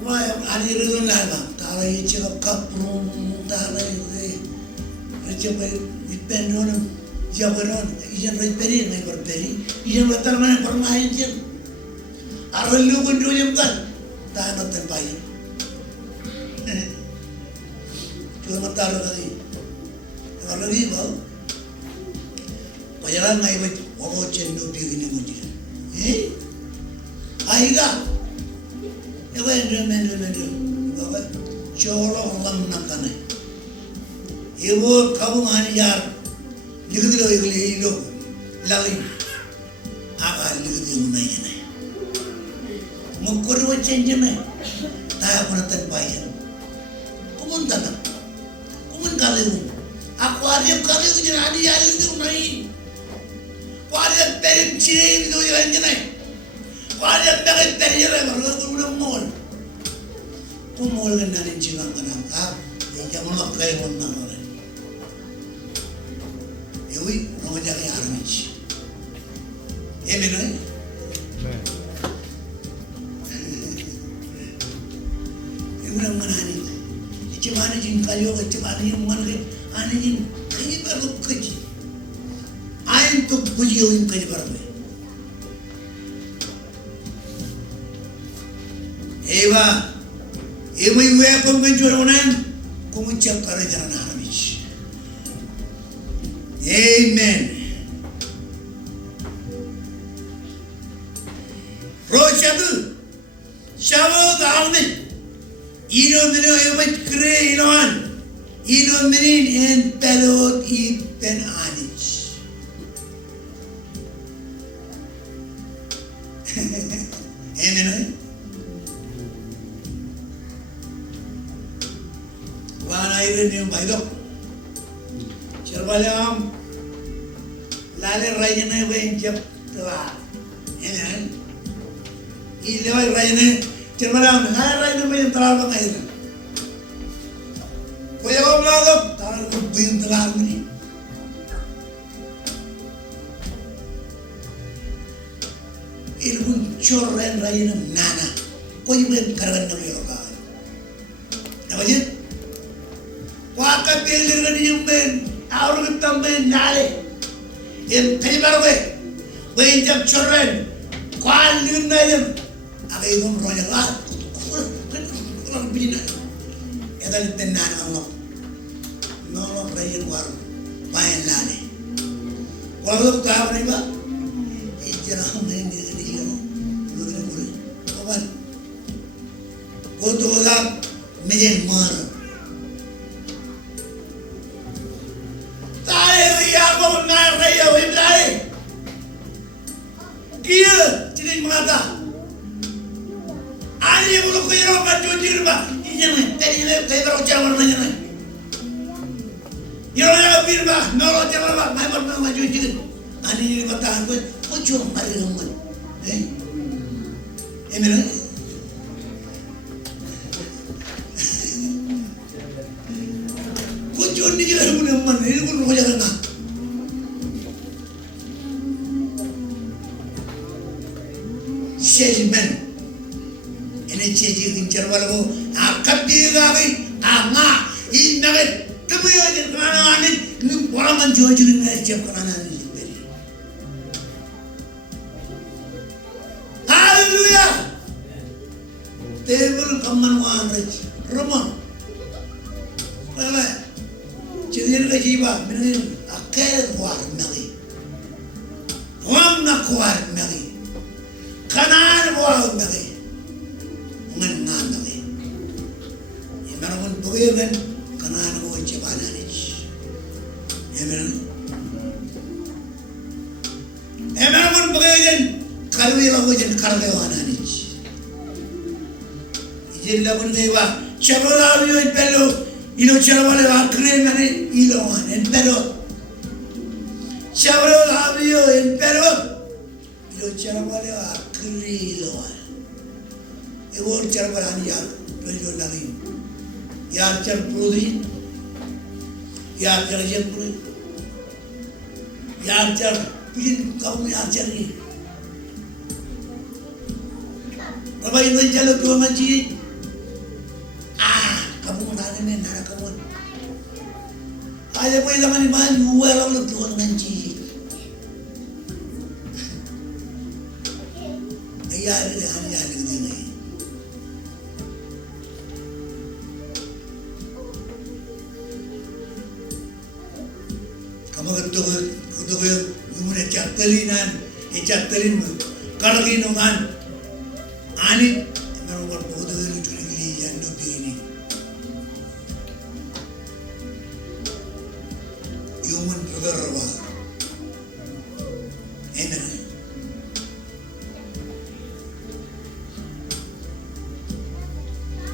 Wah, ani relujen lama. Tara ini cakap kaprum, tara ini, cakap dependon, jabaron, ijan reperi, mai berperi, ijan betul mana permain je. Arelu pun dulu jam tak, tak nak terpakai. Cuma mata lagi. Kalau lagi bau, pajaran ngai baik, orang cendu begini mungkin. Aiga, ya mendul, bawa colok lam nakane. Ibu kamu hanya lihat itu lagi, agak lihat yang mana ni. Mukor itu change ni, tak pernah terpakai. Kumun tanah, kumun kaliu. Aquarium kaliu tu jangan ada yang itu naik. Aquarium perim ciri itu jangan naik. Aquarium perim perim baru tu udah mall. Tu mall kan nanti cingak mana? Yang jaman nak kaya mana orang? Ewi orang jaga aramich. Amen. Orang mana ni? Cuma ni kalau cuma ni mana ni? Ane ni kaya baru kaji. Ain tu puji orang kaya baru. Eva ibu apa menjual orang? Kumucap kerja jalan aramich. Amen. Rocha tu, siapa tahu ni? Ino mino emat kere inoan. Ino minin en pelot pen anich. Amen. Wana irin yung baidok. Cerbalam lale raya na yung jab tuwa. Amen. Ilaway raya na cerbalam lale raya na yung taral pa kayo. Kuya ko vlog taral ko yung taral mo ni. Ilun chorren raya na nana. Kuya mo yung karagan na yung ka. Apa je? Waka belir kan yung ben, awal kita ben nale, yang kaya baru ben jam chorren, kual lin na yan, agay kong royal kurang bina, eda liten nana ang no rayan war, bayan lane, walau tahu ni ba, ijarah main dia dia, boleh, kawan, kotor orang mejen mar. Ako nakayo, himlay. Kia, tinig mga ta. Ano yung ulo ko yun, kanjunjir ba? Iyan na, tadi yun, kayo ba ucara mo naman yan na. Yun na yung ba? Nolo ucara mo ba? May ba naman kanjunjir? Ano yung matahan ko? Kucho, mali naman. Meron? Kucho, hindi nila mo naman. Hindi ko jalan na. Salesman. Ini cecik incar walau akad dia kami, ama, ini nak tapi aja kerana ini orang menjual ni macam kerana ini. Hallelujah. Table kaman wan rich, Roman. Mana? Jadi nak jiwa, mana akal kuat mari. Wan nak kuat mari. Kanan kuat mari. Ngan lagi. Yang mana pun bagaimana kanan ko cipana ni. Yang mana pun bagaimana karwi lagu jen karwe wana ni. Jen lagu ni wa cakap yo pelo ilo cakap le wa keren mana ilo wan en pelo. Cakap yo en pelo ilo cakap le wa keren ilo wan. Ewor cara berani ya, tujuan lagi. Ya cara produksi, ya cara jemput, ya cara pilih kaum ya cara ni. Apa ini jalan dua masjid? Kamu mana ni nara kamu? Aja pun zaman ni mana jual orang tu orang ngaji. Ya ada hanya ada ni. Untuk kemudian catalinan, catalin karaginuman, ani mereka berbodoh lucu lagi yang dobi ini. Human bergerak, enak.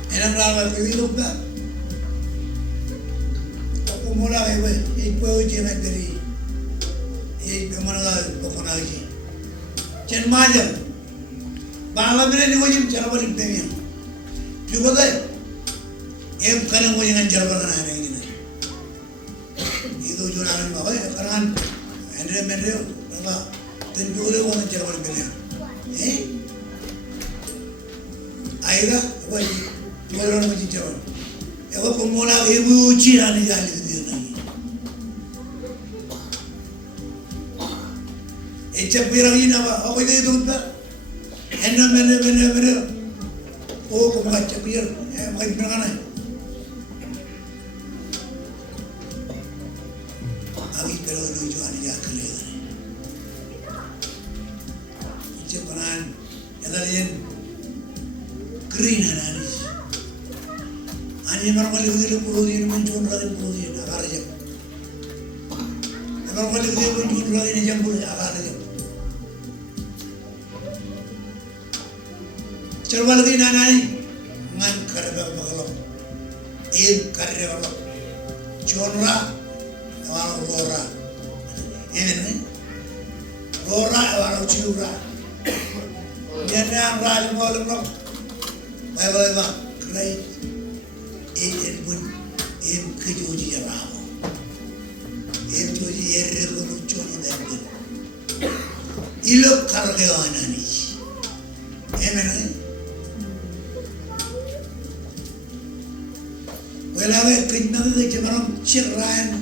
Enak lah, hidup tak. Mula kayo ipo jena dari mana pokona lagi jen majam bala bere ni wajib cara balik demi juga deh kana wajib dengan cara balik ada ini itu jualan apa ya karan endre apa tentu le wajib cara balik demi aida wajib jualan wajib cara ya kok mula ibu cina ni jali Ecap pirang ini apa? Apa itu tu tak? Mana? Oh, kau macam pir, macam pirang mana? Abi kalau lucu ani jak kelihatan. Ecap kanan, yang lain green ani. Ani normal itu puluh dia muncul lagi puluh dia, agar aja. Normal itu muncul lagi jam puluh agar aja. Cerwal lagi nanai ngan karya bakalom, karya bakalom, jonra, awal lora, ini lora awal ciura, dia yang rajin malam malam, baik krai, pun kejuji ramu, kejuji lucu ni dah pun, ilok karya anani, ini. Walaupun kita kerja malam cerai,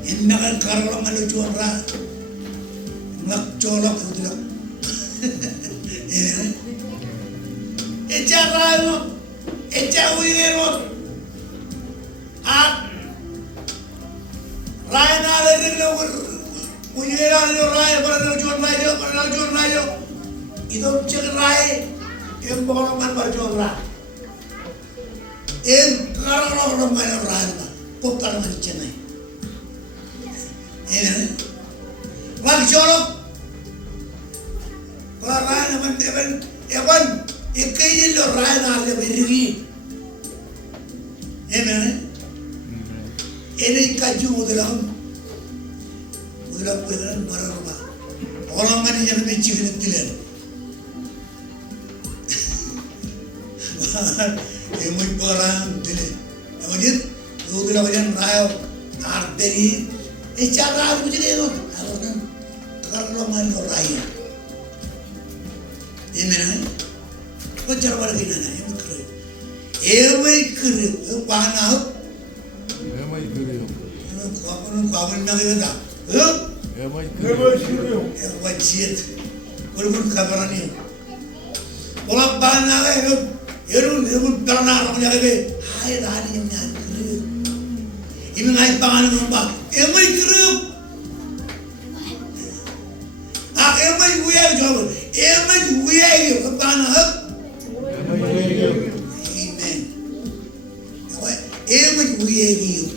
ini kan kalau malu jual rak, nak colok itu lah. Cerai mo, cerai mo, rai nala ni lo, punya rai pada jual rayo, itu cerai, yang bawa man berjual rak. Karang orang mana orang pun macam ni. Amen. Wag jorok. Orang naman ewan ikay lo ray na le birigi. Amen. Ini kaju mudalam peran marama. Orang mana yang mencuri tilan. Emoi peran tilan. Emojit mudalam yang rayo arderi. Cara aku jadi lo. Kalau mana rayo. Amen. Kau cara apa lagi nana? Emoi kiri, panah. Emoi kiri. Kau nak kita? Emoi kiri. Wajib. Berpun kabaran ni. Kalau panah erun pernah orang jaga ke? Hai rani yang kiri. Ini ngai panah nampak. Emoi kiri. Emoi buaya jawab. Emoi buaya panah. Amen. Emoi buaya ni.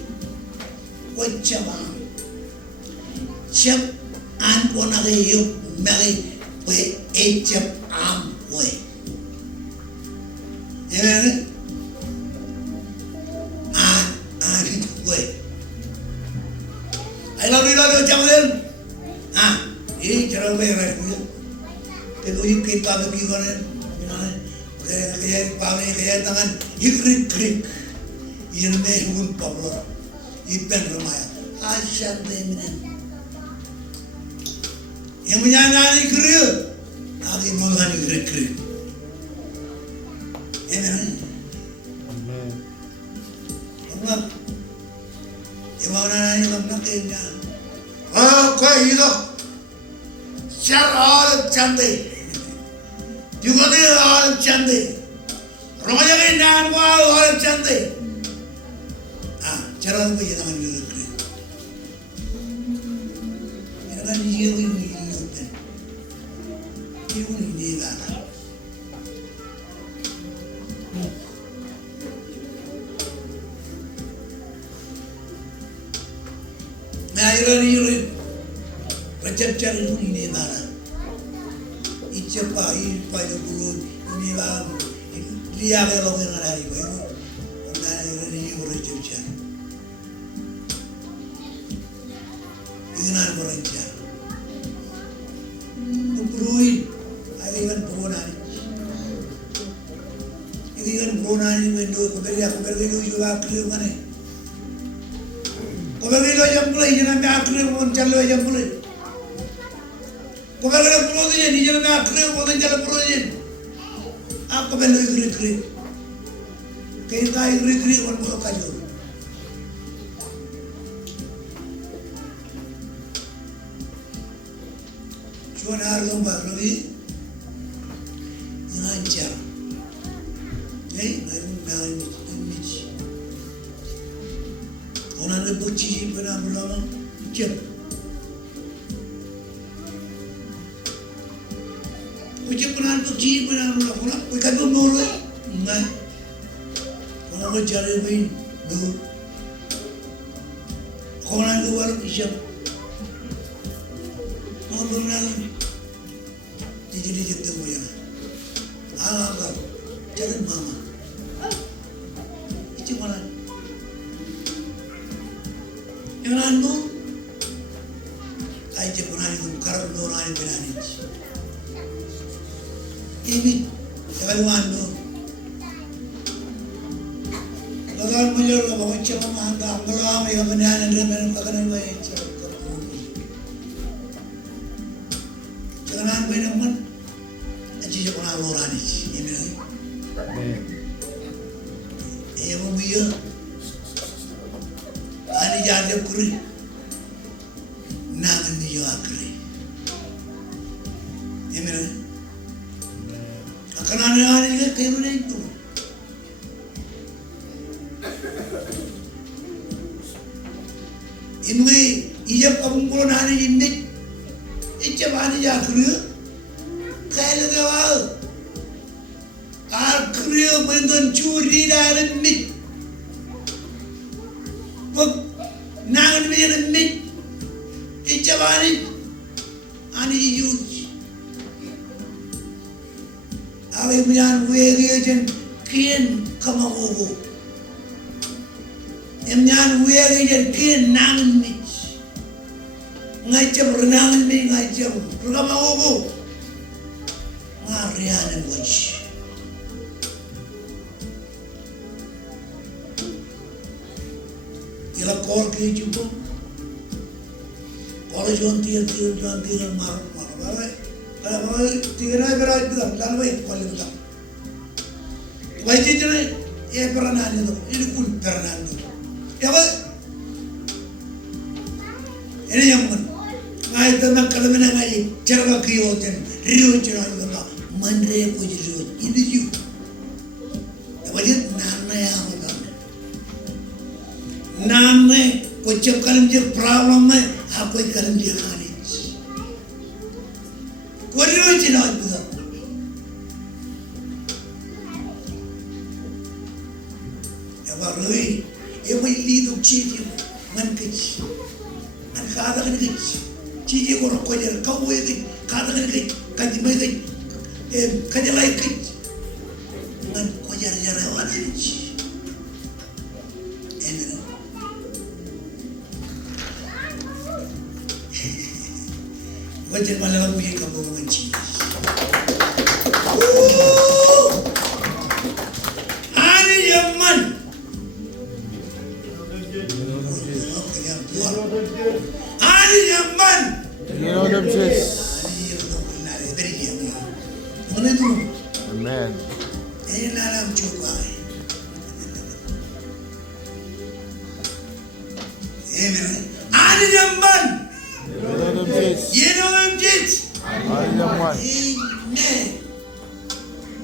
Wajib. Cep an kona kayo mari we cep am we. Amen. An we. Ay lo jamuin. Ini cara mereka itu. Kalau kita bagi orang, kayak pakai kayak tangan ikrik. Ini mehun popular. Ipen ramai. Asyik deh. Yang menyanyi kerja, lagi menyanyi kerja. Amen. Allah, yang mana nanya mana kena? Kau itu, cara orang cantik, juga dia orang cantik. Ramaja kena kau orang cantik. Cara apa yang namanya kerja? Yang kan dia ini. Iran macam ini mana? Icepa pada bulan ini bang lihat kalau yang ada itu, orang Iran ini macam Iran macam Peruin, Iran Perunan, Iran Perunan ini kebetulan juga kerja mana? Kau beri lo jam pulai, jangan akhirnya pun jalan jam pulai. Kau beri lo puluh je, ni jangan akhirnya pun jalan puluh je. Aku beri lo kiri. Kita kiri pun boleh kaju. Cuma harus lomba lagi, jangan jar. Nanti orang ada bercici pernah berlama jam. Ucap pernah bercici pernah berlama. Ikan tu nol, enggak. Orang bercari main nol. Orang luar siap. Orang luar jadi jatuh ya. Alam jalan mama. Itu mana? Yang lalu, aja pernah itu karena orang yang berani. Ini yang lalu, kalau muncul kalau macam mana kalau yang berani dan berani macam jangan berani aja pernah orang ini. Yang dia ani jalan kuri, nangan ni jauh kuri. Amen. Akan ani ni kehidupan itu. Ini ijab kampung ani ini, ijab ani jauh kuri. Kaya lewat, kuri menton curi dalam ni. Nangan ni Ichabani ani yuj. Awe mian wegejen kien kamagogo. Emnyan wegejen kien nangan mich. Ngajam renangan mi ngajam kamagogo. Ngarian waj. Ila kor ke juga. Kalau John tiga marah. Kalau tiga naik berat juga, lalu baik kalau betul. Baik itu ni, peranan itu, ini pun peranan itu. Ya apa? Ini yang mana? Ngai tentang kalau mana ngai cara kioten, rio cara itu lah, mandre puji rio, ini juga. Ya apa dia nana yang apa? Nana, kocok kalau dia problem ni, apa kalau dia kani? What do you know about that? About Louis, every little cheating, man pitch, and father and pitch. Cheating or a coyer, come with it, father and pitch, can you make it? Can you like it? Man, coyer, you're one inch. And what's your malam punya kamu menci? Ani Yaman. Ani Yaman. You know them sis. Mana tu? Amen. Ini dalam juga. Amen. Ani Yaman. You know them sis. You know them kids? I am one. Amen.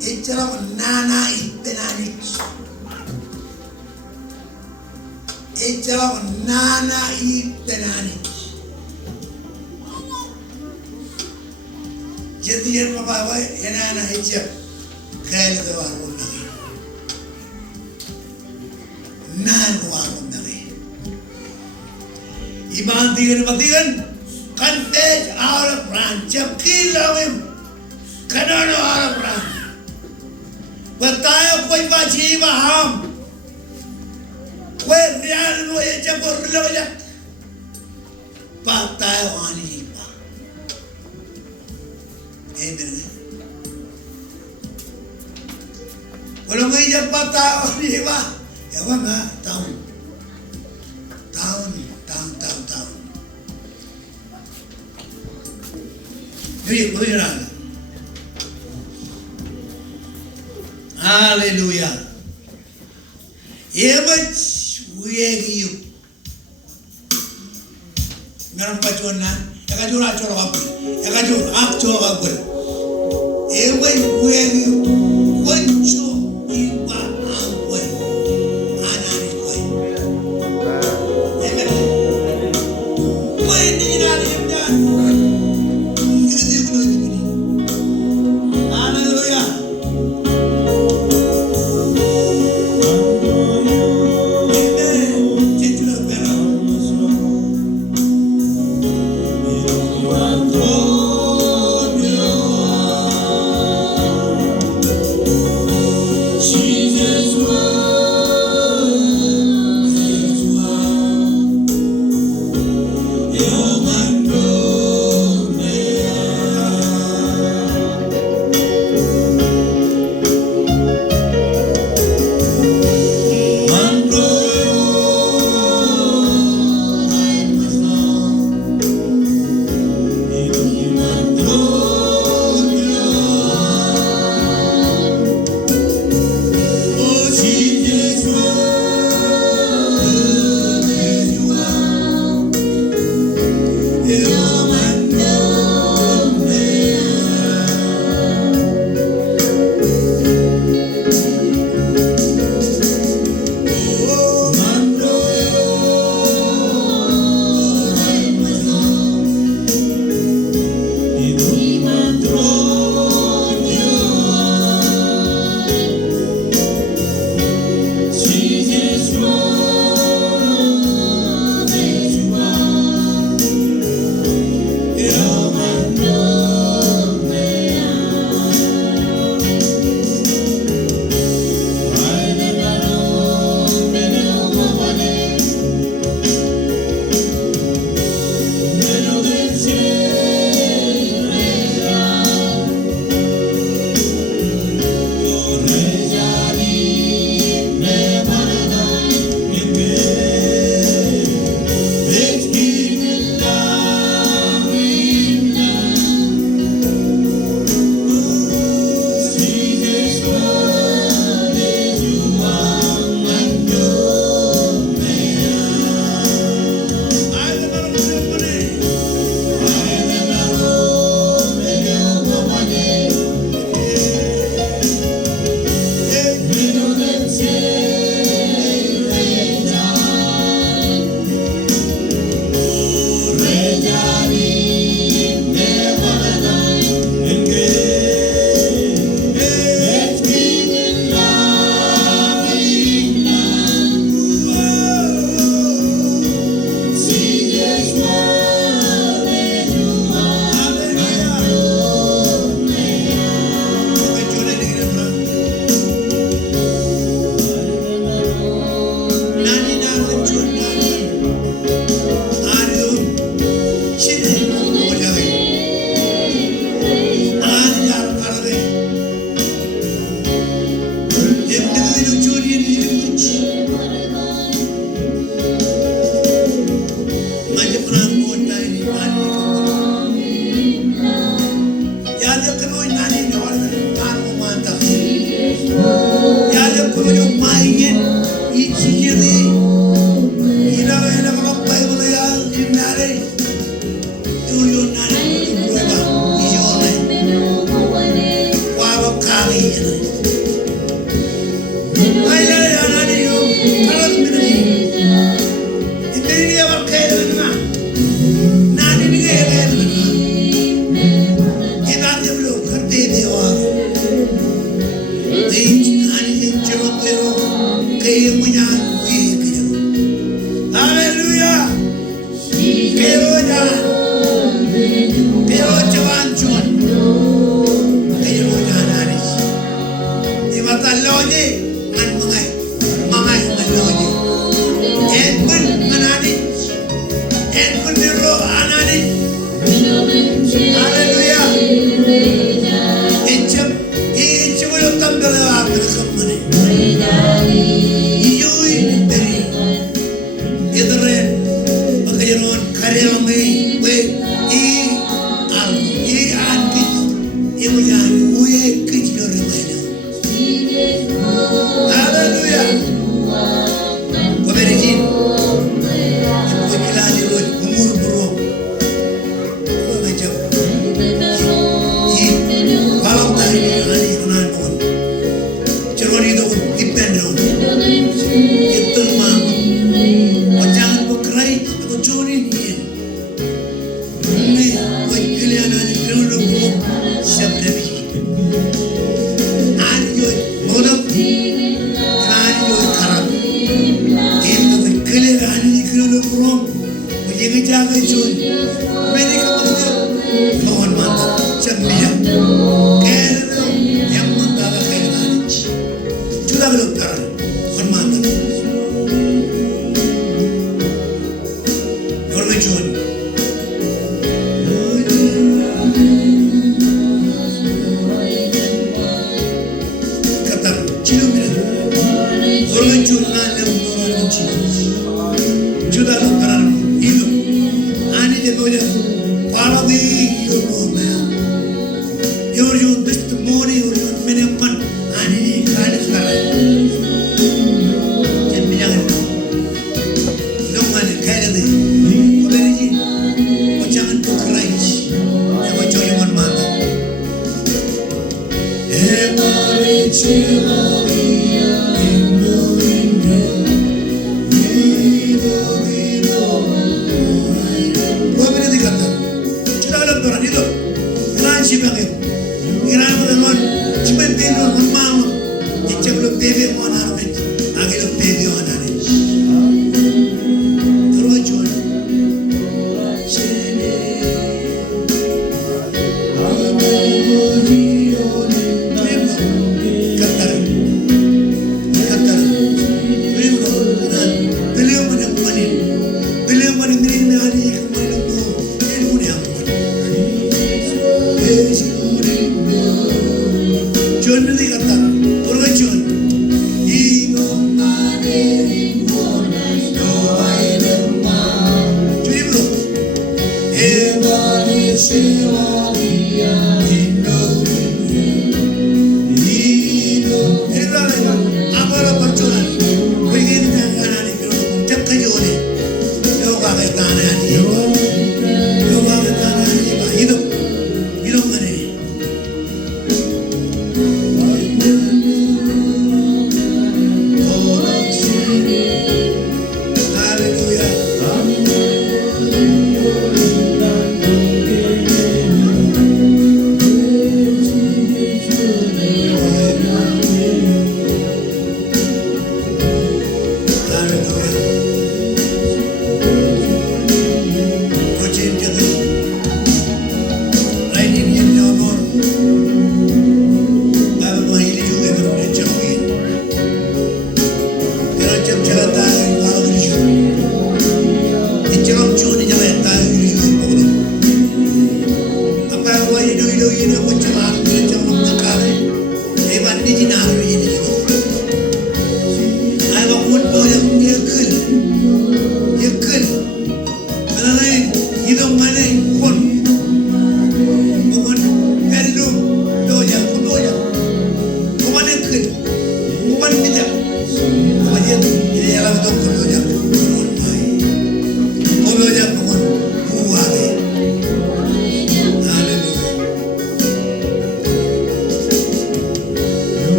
Itulah nana ipenanit. Itulah nana ipenanit. Jadi yang apa yang nana itu kaya tu warung lagi. Nan warung lagi. Iman tigan. Contact our branch, kill him. Cannot our branch. बताया कोई बाजी हम कोई रियाल वो ये जब लो जा बताया वानी जी बा इधर बोलो मैं जब बताया वानी जी बा ये वो ना टाउन ये कोई ना Hallelujah. Yebach wegiyu. Ngaram pachuan na, yakajur achor wapur, yakajur achor wapur. Yebach wegiyu, wancho iba angway, anani koy. Amen. Koy ni na yemja. Hallelujah. Karelame, we, e and it was a way kitchen reminder. Hallelujah. Komerejin. Ikilani road, umur bro. Komerejin. Kalau tadi hari kanan pun, ceroni itu depend on. Itu mah, jangan berkerai, aku curi ni. Ni, ikilian ani kerana bro, siap lebih. Ani modal, ani karam. Itu ikilian ani kerana bro, menjaga jaga curi. Mereka mahu kawan mata, cembiak. Kerana yang mentara kerana ani, sudah berlepas, kawan mata. Orang curi.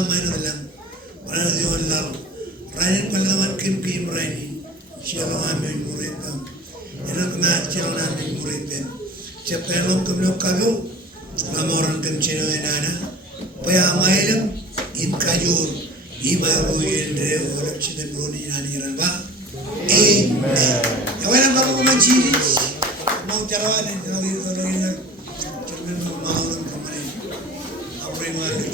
lang. Para diyon lang. Ranin palawan kim Rani. Siya lang amin murid ka. Yan ang siya lang amin murid ka. Siya pelong kamlong kago. Mamoran kam chino enana. Paya mailam in kajur. Ima ruyin re olak chidan broni inani ba. Amen. Yawan ang bago kumanchilis. Mau carawan and tawin cermin mamoran kamarin. Apre mari.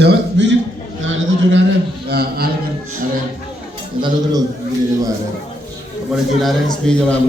Ya, music. Nah, itu jualan. Alam. Dalo. Hindi luar. Apa jualan speed jalan